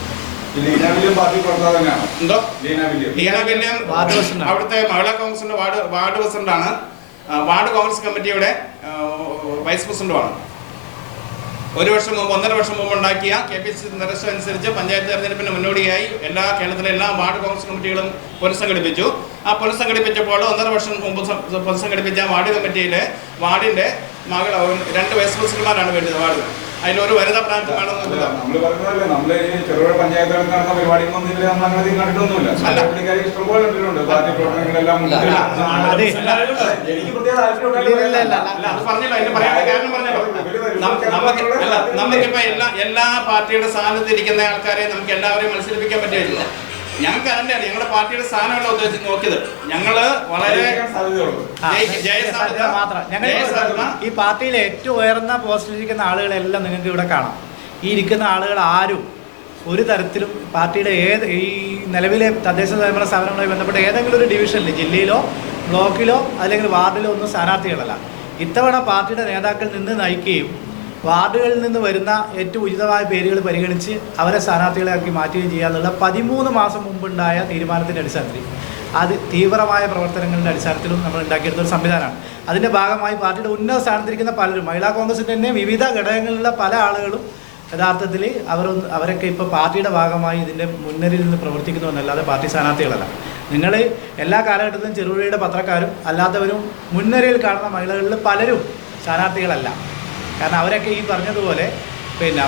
ലീന വില്യം അവിടുത്തെ മഹിളാ കോൺഗ്രസിന്റെ വാർഡ് പ്രസിഡന്റാണ്. വാർഡ് കോൺഗ്രസ് കമ്മിറ്റിയുടെ വൈസ് പ്രസിഡന്റുമാണ്. 1 വർഷം മുമ്പ് 1.5 വർഷം മുമ്പ് ഉണ്ടാക്കിയ KPCC നിർദ്ദേശം അനുസരിച്ച് പഞ്ചായത്ത് തെരഞ്ഞെടുപ്പിന് മുന്നോടിയായി കേരളത്തിലെ എല്ലാ വാർഡ് കോൺഗ്രസ് കമ്മിറ്റികളും പുനഃസംഘടിപ്പിച്ചു. ആ പുനഃസംഘടിപ്പിച്ചപ്പോൾ 1.5 വർഷം മുമ്പ് പുനഃസംഘടിപ്പിച്ച വാർഡ് കമ്മിറ്റിയിലെ വാർഡിന്റെ 2 വൈസ് പ്രസിഡന്റുമാരാണ് വേണ്ടത്. വാർഡ് അതിലൊരു വനിതാ പ്രാന്തം ചെറുപുഴ പഞ്ചായത്ത് നടന്ന പരിപാടികളൊന്നും കണ്ടിട്ടൊന്നുമില്ല. നമുക്കിപ്പോ എല്ലാ പാർട്ടിയുടെ സ്ഥാനത്ത് ഇരിക്കുന്ന ആൾക്കാരെ നമുക്ക് എല്ലാവരെയും മത്സരിപ്പിക്കാൻ പറ്റില്ല. ഞങ്ങൾക്ക് അതിന്റെ ഞങ്ങളുടെ പാർട്ടിയുടെ സ്ഥാനമല്ല ഉദ്ദേശിച്ച് നോക്കിയത്. ഞങ്ങള് വളരെ ഈ പാർട്ടിയിലെ ഏറ്റവും ഉയർന്ന പോസ്റ്റിലിരിക്കുന്ന ആളുകളെല്ലാം നിങ്ങൾക്ക് ഇവിടെ കാണാം. ഈ ഇരിക്കുന്ന ആളുകൾ ആരും ഒരു തരത്തിലും പാർട്ടിയുടെ ഈ നിലവിലെ തദ്ദേശ സ്വയംഭരണ സ്ഥാപനങ്ങളുമായി ബന്ധപ്പെട്ട ഏതെങ്കിലും ഒരു ഡിവിഷനിൽ, ജില്ലയിലോ ബ്ലോക്കിലോ അല്ലെങ്കിൽ വാർഡിലോ ഒന്നും സ്ഥാനാർത്ഥികളല്ല. ഇത്തവണ പാർട്ടിയുടെ നേതാക്കൾ നിന്ന് നയിക്കുകയും വാർഡുകളിൽ നിന്ന് വരുന്ന ഏറ്റവും ഉചിതമായ പേരുകൾ പരിഗണിച്ച് അവരെ സ്ഥാനാർത്ഥികളാക്കി മാറ്റുകയും ചെയ്യാനുള്ള 13 മാസം മുമ്പുണ്ടായ തീരുമാനത്തിൻ്റെ അടിസ്ഥാനത്തിൽ അത് തീവ്രമായ പ്രവർത്തനങ്ങളുടെ അടിസ്ഥാനത്തിലും നമ്മൾ ഉണ്ടാക്കിയെടുത്ത ഒരു സംവിധാനമാണ്. അതിൻ്റെ ഭാഗമായി പാർട്ടിയുടെ ഉന്നത സ്ഥാനത്തിരിക്കുന്ന പലരും, മഹിളാ കോൺഗ്രസിൻ്റെ തന്നെ വിവിധ ഘടകങ്ങളിലുള്ള പല ആളുകളും യഥാർത്ഥത്തിൽ അവരൊക്കെ ഇപ്പോൾ പാർട്ടിയുടെ ഭാഗമായി ഇതിൻ്റെ മുൻനിരയിൽ നിന്ന് പ്രവർത്തിക്കുന്നതെന്നല്ലാതെ പാർട്ടി സ്ഥാനാർത്ഥികളല്ല. നിങ്ങൾ എല്ലാ കാലഘട്ടത്തിലും ചെറുപുഴയുടെ പത്രക്കാരും അല്ലാത്തവരും മുൻനിരയിൽ കാണുന്ന മഹിളകളിൽ പലരും സ്ഥാനാർത്ഥികളല്ല. കാരണം അവരൊക്കെ ഈ പറഞ്ഞതുപോലെ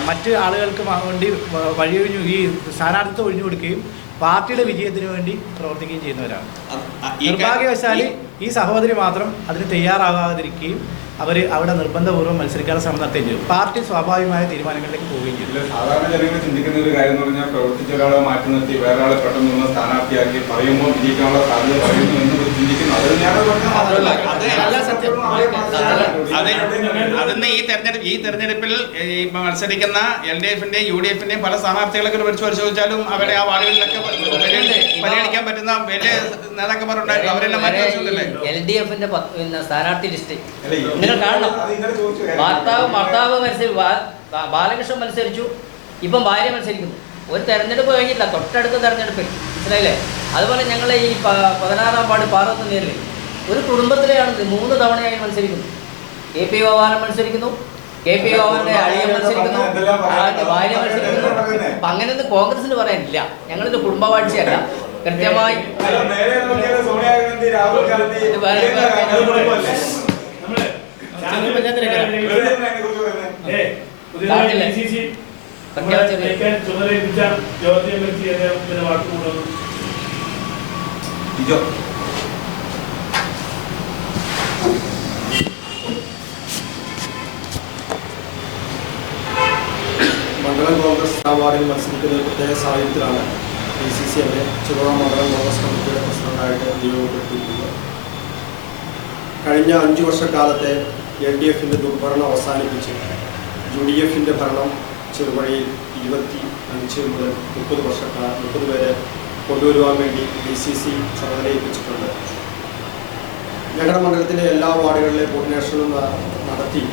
മറ്റ് ആളുകൾക്ക് വേണ്ടി വഴിയൊഴിഞ്ഞു ഈ സ്ഥാനാർത്ഥിത്വം ഒഴിഞ്ഞു കൊടുക്കുകയും പാർട്ടിയുടെ വിജയത്തിന് വേണ്ടി പ്രവർത്തിക്കുകയും ചെയ്യുന്നവരാണ്. നിർഭാഗ്യവശാൽ ഈ സഹോദരി മാത്രം അതിന് തയ്യാറാകാതിരിക്കുകയും അവർ അവിടെ നിർബന്ധപൂർവ്വം മത്സരിക്കാനുള്ള ശ്രമം നടത്തുകയും ചെയ്തു. പാർട്ടി സ്വാഭാവികമായ തീരുമാനങ്ങളിലേക്ക് പോവുകയും ചെയ്തു. സാധാരണ ജനങ്ങൾ ചിന്തിക്കുന്ന ഒരു കാര്യം എന്ന് പറഞ്ഞാൽ പ്രവർത്തിച്ച ഒരാളെ മാറ്റി നിർത്തി വേറെ ആളെ പെട്ടെന്ന് നിന്ന് സ്ഥാനാർത്ഥിയാക്കി പറയുമ്പോൾ വിജയിക്കാനുള്ള സാധ്യത പറയുന്നു എന്ന് ചിന്തിക്കുന്നു. അത് അതിന്ന് ഈ തെരഞ്ഞെടുപ്പിൽ മത്സരിക്കുന്ന LDF-ന്റെയും UDF-ന്റെയും പല സ്ഥാനാർത്ഥികളൊക്കെ പരിശോധിച്ചാലും അവരെ ആ വാർഡുകളിലൊക്കെ പരിഗണിക്കാൻ പറ്റുന്ന വലിയ നേതാക്കന്മാരുണ്ടായിരുന്നു. അവരെല്ലാം മാറ്റി വെച്ചിട്ടില്ലേ? LDF-ന്റെ സ്ഥാനാർത്ഥി ലിസ്റ്റ് നിങ്ങൾ കാണണം. ഭർത്താവ് മത്സരിച്ചു, ബാലകൃഷ്ണൻ മത്സരിച്ചു, ഇപ്പം ഭാര്യ മത്സരിക്കുന്നു. ഒരു തെരഞ്ഞെടുപ്പ് കഴിഞ്ഞില്ല, തൊട്ടടുത്ത തെരഞ്ഞെടുപ്പിൽ, മനസ്സിലായില്ലേ? അതുപോലെ ഞങ്ങൾ ഈ 16-ാം വാർഡ് പാറത്തുന്നേരിൽ ഒരു കുടുംബത്തിലെയാണ് 3 തവണയായി മത്സരിക്കുന്നു. KP ഗോപാലൻ മത്സരിക്കുന്നു, KP ഗോപാലന്റെ അളിയൻ മത്സരിക്കുന്നു, ഭാര്യ മത്സരിക്കുന്നു. അപ്പം അങ്ങനെയൊന്നും കോൺഗ്രസിന് പറയാനില്ല. ഞങ്ങളിത് കുടുംബവാഴ്ചയല്ല, കൃത്യമായി മണ്ഡലം കോൺഗ്രസ് വാർഡിൽ മത്സരിക്കുന്ന ഒരു പ്രത്യേക സാഹചര്യത്തിലാണ് DCC ചെറുപുഴ മണ്ഡലം കോൺഗ്രസ് കമ്മിറ്റിയുടെ പ്രസിഡന്റായിട്ട് നിയോഗിക്കപ്പെട്ടിരിക്കുന്നത്. കഴിഞ്ഞ 5 വർഷക്കാലത്തെ LDF-ന്റെ ദുർഭരണം അവസാനിപ്പിച്ച് UDF-ന്റെ ഭരണം ചെറുപുഴയിൽ 25 മുതൽ 30 വരെ കൊണ്ടുവരുവാൻ വേണ്ടി DCC ചുമതലയേൽപ്പിച്ചിട്ടുണ്ട്. ഞങ്ങളുടെ മണ്ഡലത്തിലെ എല്ലാ വാർഡുകളിലെ കോർഡിനേഷനും നടത്തി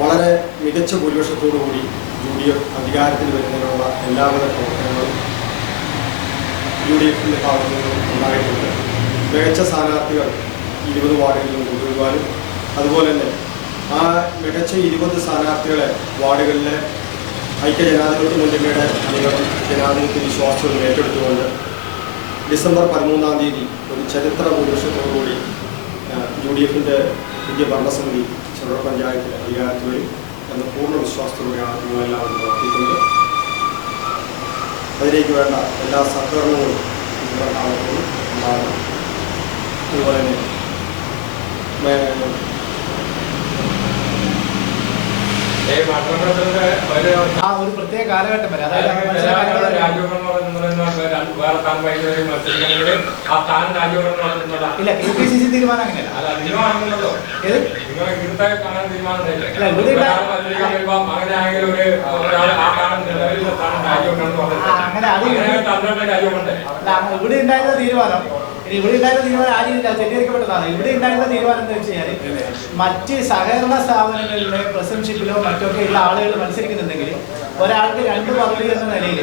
വളരെ മികച്ച ഭൂരിപക്ഷത്തോടുകൂടി UDF അധികാരത്തിൽ വരുന്നതിനുള്ള എല്ലാവിധ പ്രവർത്തനങ്ങളും UDF-ന്റെ ഭാഗത്തു നിന്നും ഉണ്ടായിട്ടുണ്ട്. മികച്ച സ്ഥാനാർത്ഥികൾ 20 വാർഡുകളിലും കൊണ്ടുവരുവാനും അതുപോലെ തന്നെ ആ മികച്ച 20 സ്ഥാനാർത്ഥികളെ വാർഡുകളിലെ ഐക്യജനാധിപത്യ മുന്നണിയുടെ അണികളും ജനാധിപത്യ വിശ്വാസവും ഏറ്റെടുത്തുകൊണ്ട് ഡിസംബർ 13-ാം തീയതി ഒരു ചരിത്ര ഭൂരിപക്ഷത്തോടുകൂടി UDF-ന്റെ പുതിയ ഭരണസമിതി ചെറുപുഴ പഞ്ചായത്തിൽ അധികാരത്തിൽ വരും എന്ന പൂർണ്ണ വിശ്വാസത്തോടെയാണ് നിങ്ങളെല്ലാവരും പ്രവർത്തിക്കുന്നത്. അതിലേക്ക് വേണ്ട എല്ലാ സഹകരണങ്ങളും നിങ്ങളുടെ ഭാഗത്തുനിന്നും ഉണ്ടാകണം. അതുപോലെ തന്നെ ആ ഒരു പ്രത്യേക കാലഘട്ടം വരെ, അതായത് ഇല്ല, KPCC തീരുമാനം അങ്ങനെയല്ല. ഇവിടെ ഉണ്ടായിരുന്ന തീരുമാനം ആ രീതിയിൽ തെറ്റിദ്ധരിക്കപ്പെട്ടതാണ്. ഇവിടെ ഉണ്ടായിരുന്ന തീരുമാനം എന്താ വെച്ച് കഴിഞ്ഞാൽ, മറ്റ് സഹകരണ സ്ഥാപനങ്ങളിലെ പ്രസിഡന്റ്ഷിപ്പിലോ മറ്റൊക്കെ ഉള്ള ആളുകൾ മത്സരിക്കുന്നുണ്ടെങ്കിൽ ഒരാൾക്ക് 2 പദവി എന്ന നിലയിൽ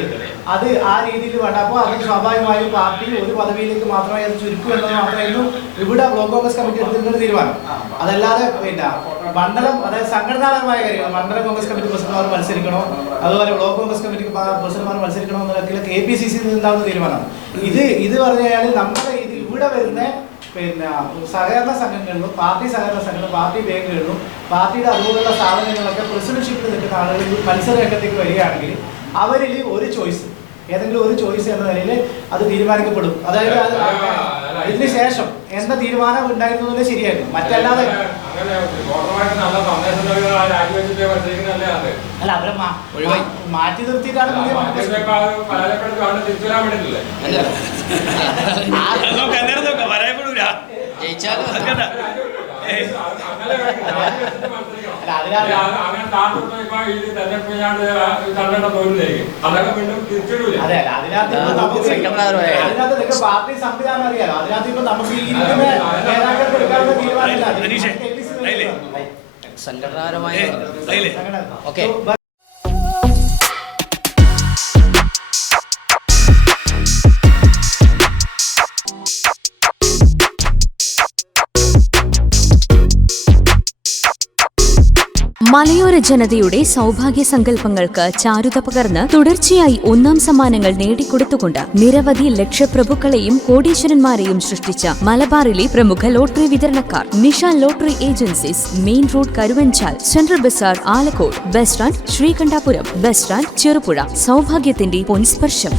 അത് ആ രീതിയിൽ വേണ്ട. അപ്പോൾ അത് സ്വാഭാവികമായും പാർട്ടി ഒരു പദവിയിലേക്ക് മാത്രമേ അത് ചുരുക്കൂ എന്നത് മാത്രമായിരുന്നു ഇവിടെ ബ്ലോക്ക് കോൺഗ്രസ് കമ്മിറ്റി എടുത്തിരുന്ന തീരുമാനം. അതല്ലാതെ പിന്നെ മണ്ഡലം, അതായത് സംഘടനാപരമായ കാര്യങ്ങൾ, മണ്ഡലം കോൺഗ്രസ് കമ്മിറ്റി പ്രസിഡന്റുമാർ മത്സരിക്കണോ, അതുപോലെ ബ്ലോക്ക് കോൺഗ്രസ് കമ്മിറ്റി പ്രസിഡന്റുമാർ മത്സരിക്കണോ എന്നതൊക്കെ KPCC ഉണ്ടാകുന്ന തീരുമാനമാണ്. ഇത് പറഞ്ഞു കഴിഞ്ഞാൽ നമ്മുടെ ഇവിടെ വരുന്ന പിന്നെ സഹകരണ സംഘങ്ങളിലും പാർട്ടി സഹകരണ സംഘങ്ങളും പാർട്ടി ബാങ്കുകളിലും പാർട്ടിയുടെ അതുപോലുള്ള സ്ഥാപനങ്ങളിലൊക്കെ പ്രസിഡന്റ്ഷിപ്പിൽ നിൽക്കുന്ന ആളുകൾ മത്സര രംഗത്തേക്ക് വരികയാണെങ്കിൽ അവരിൽ ഒരു ചോയ്സ്, ഏതെങ്കിലും ഒരു ചോയ്സ് എന്ന നിലയിൽ അത് തീരുമാനിക്കപ്പെടും. അതായത് ഇതിന് ശേഷം എന്ന തീരുമാനം ഉണ്ടായിരുന്നത് ശരിയായിരുന്നു. മറ്റല്ലാതെ അല്ല, അവരെ മാറ്റി നിർത്തിയിട്ടാണ് അതെ, അതിനകത്ത് നിങ്ങൾക്ക് പാർട്ടി സംവിധാനം അറിയാലോ. അതിനകത്ത് ഇപ്പൊ നമുക്ക് ഈ നേതാക്കൾക്ക് എടുക്കാനുള്ള തീരുമാനമില്ല. സംഘടനാപരമായ ഓക്കെ. മലയോര ജനതയുടെ സൗഭാഗ്യ സങ്കല്പങ്ങൾക്ക് ചാരുത പകർന്ന് തുടർച്ചയായി 1ാം സമ്മാനങ്ങൾ നേടിക്കൊടുത്തുകൊണ്ട് നിരവധി ലക്ഷപ്രഭുക്കളെയും കോടീശ്വരന്മാരെയും സൃഷ്ടിച്ച മലബാറിലെ പ്രമുഖ ലോട്ടറി വിതരണക്കാർ Nisha lottery agencies, main road Karuvanchal, central bazaar Alakode, bus stand Sreekandapuram, bus stand Cherupuzha. സൗഭാഗ്യത്തിന്റെ പൊൻസ്പർശം.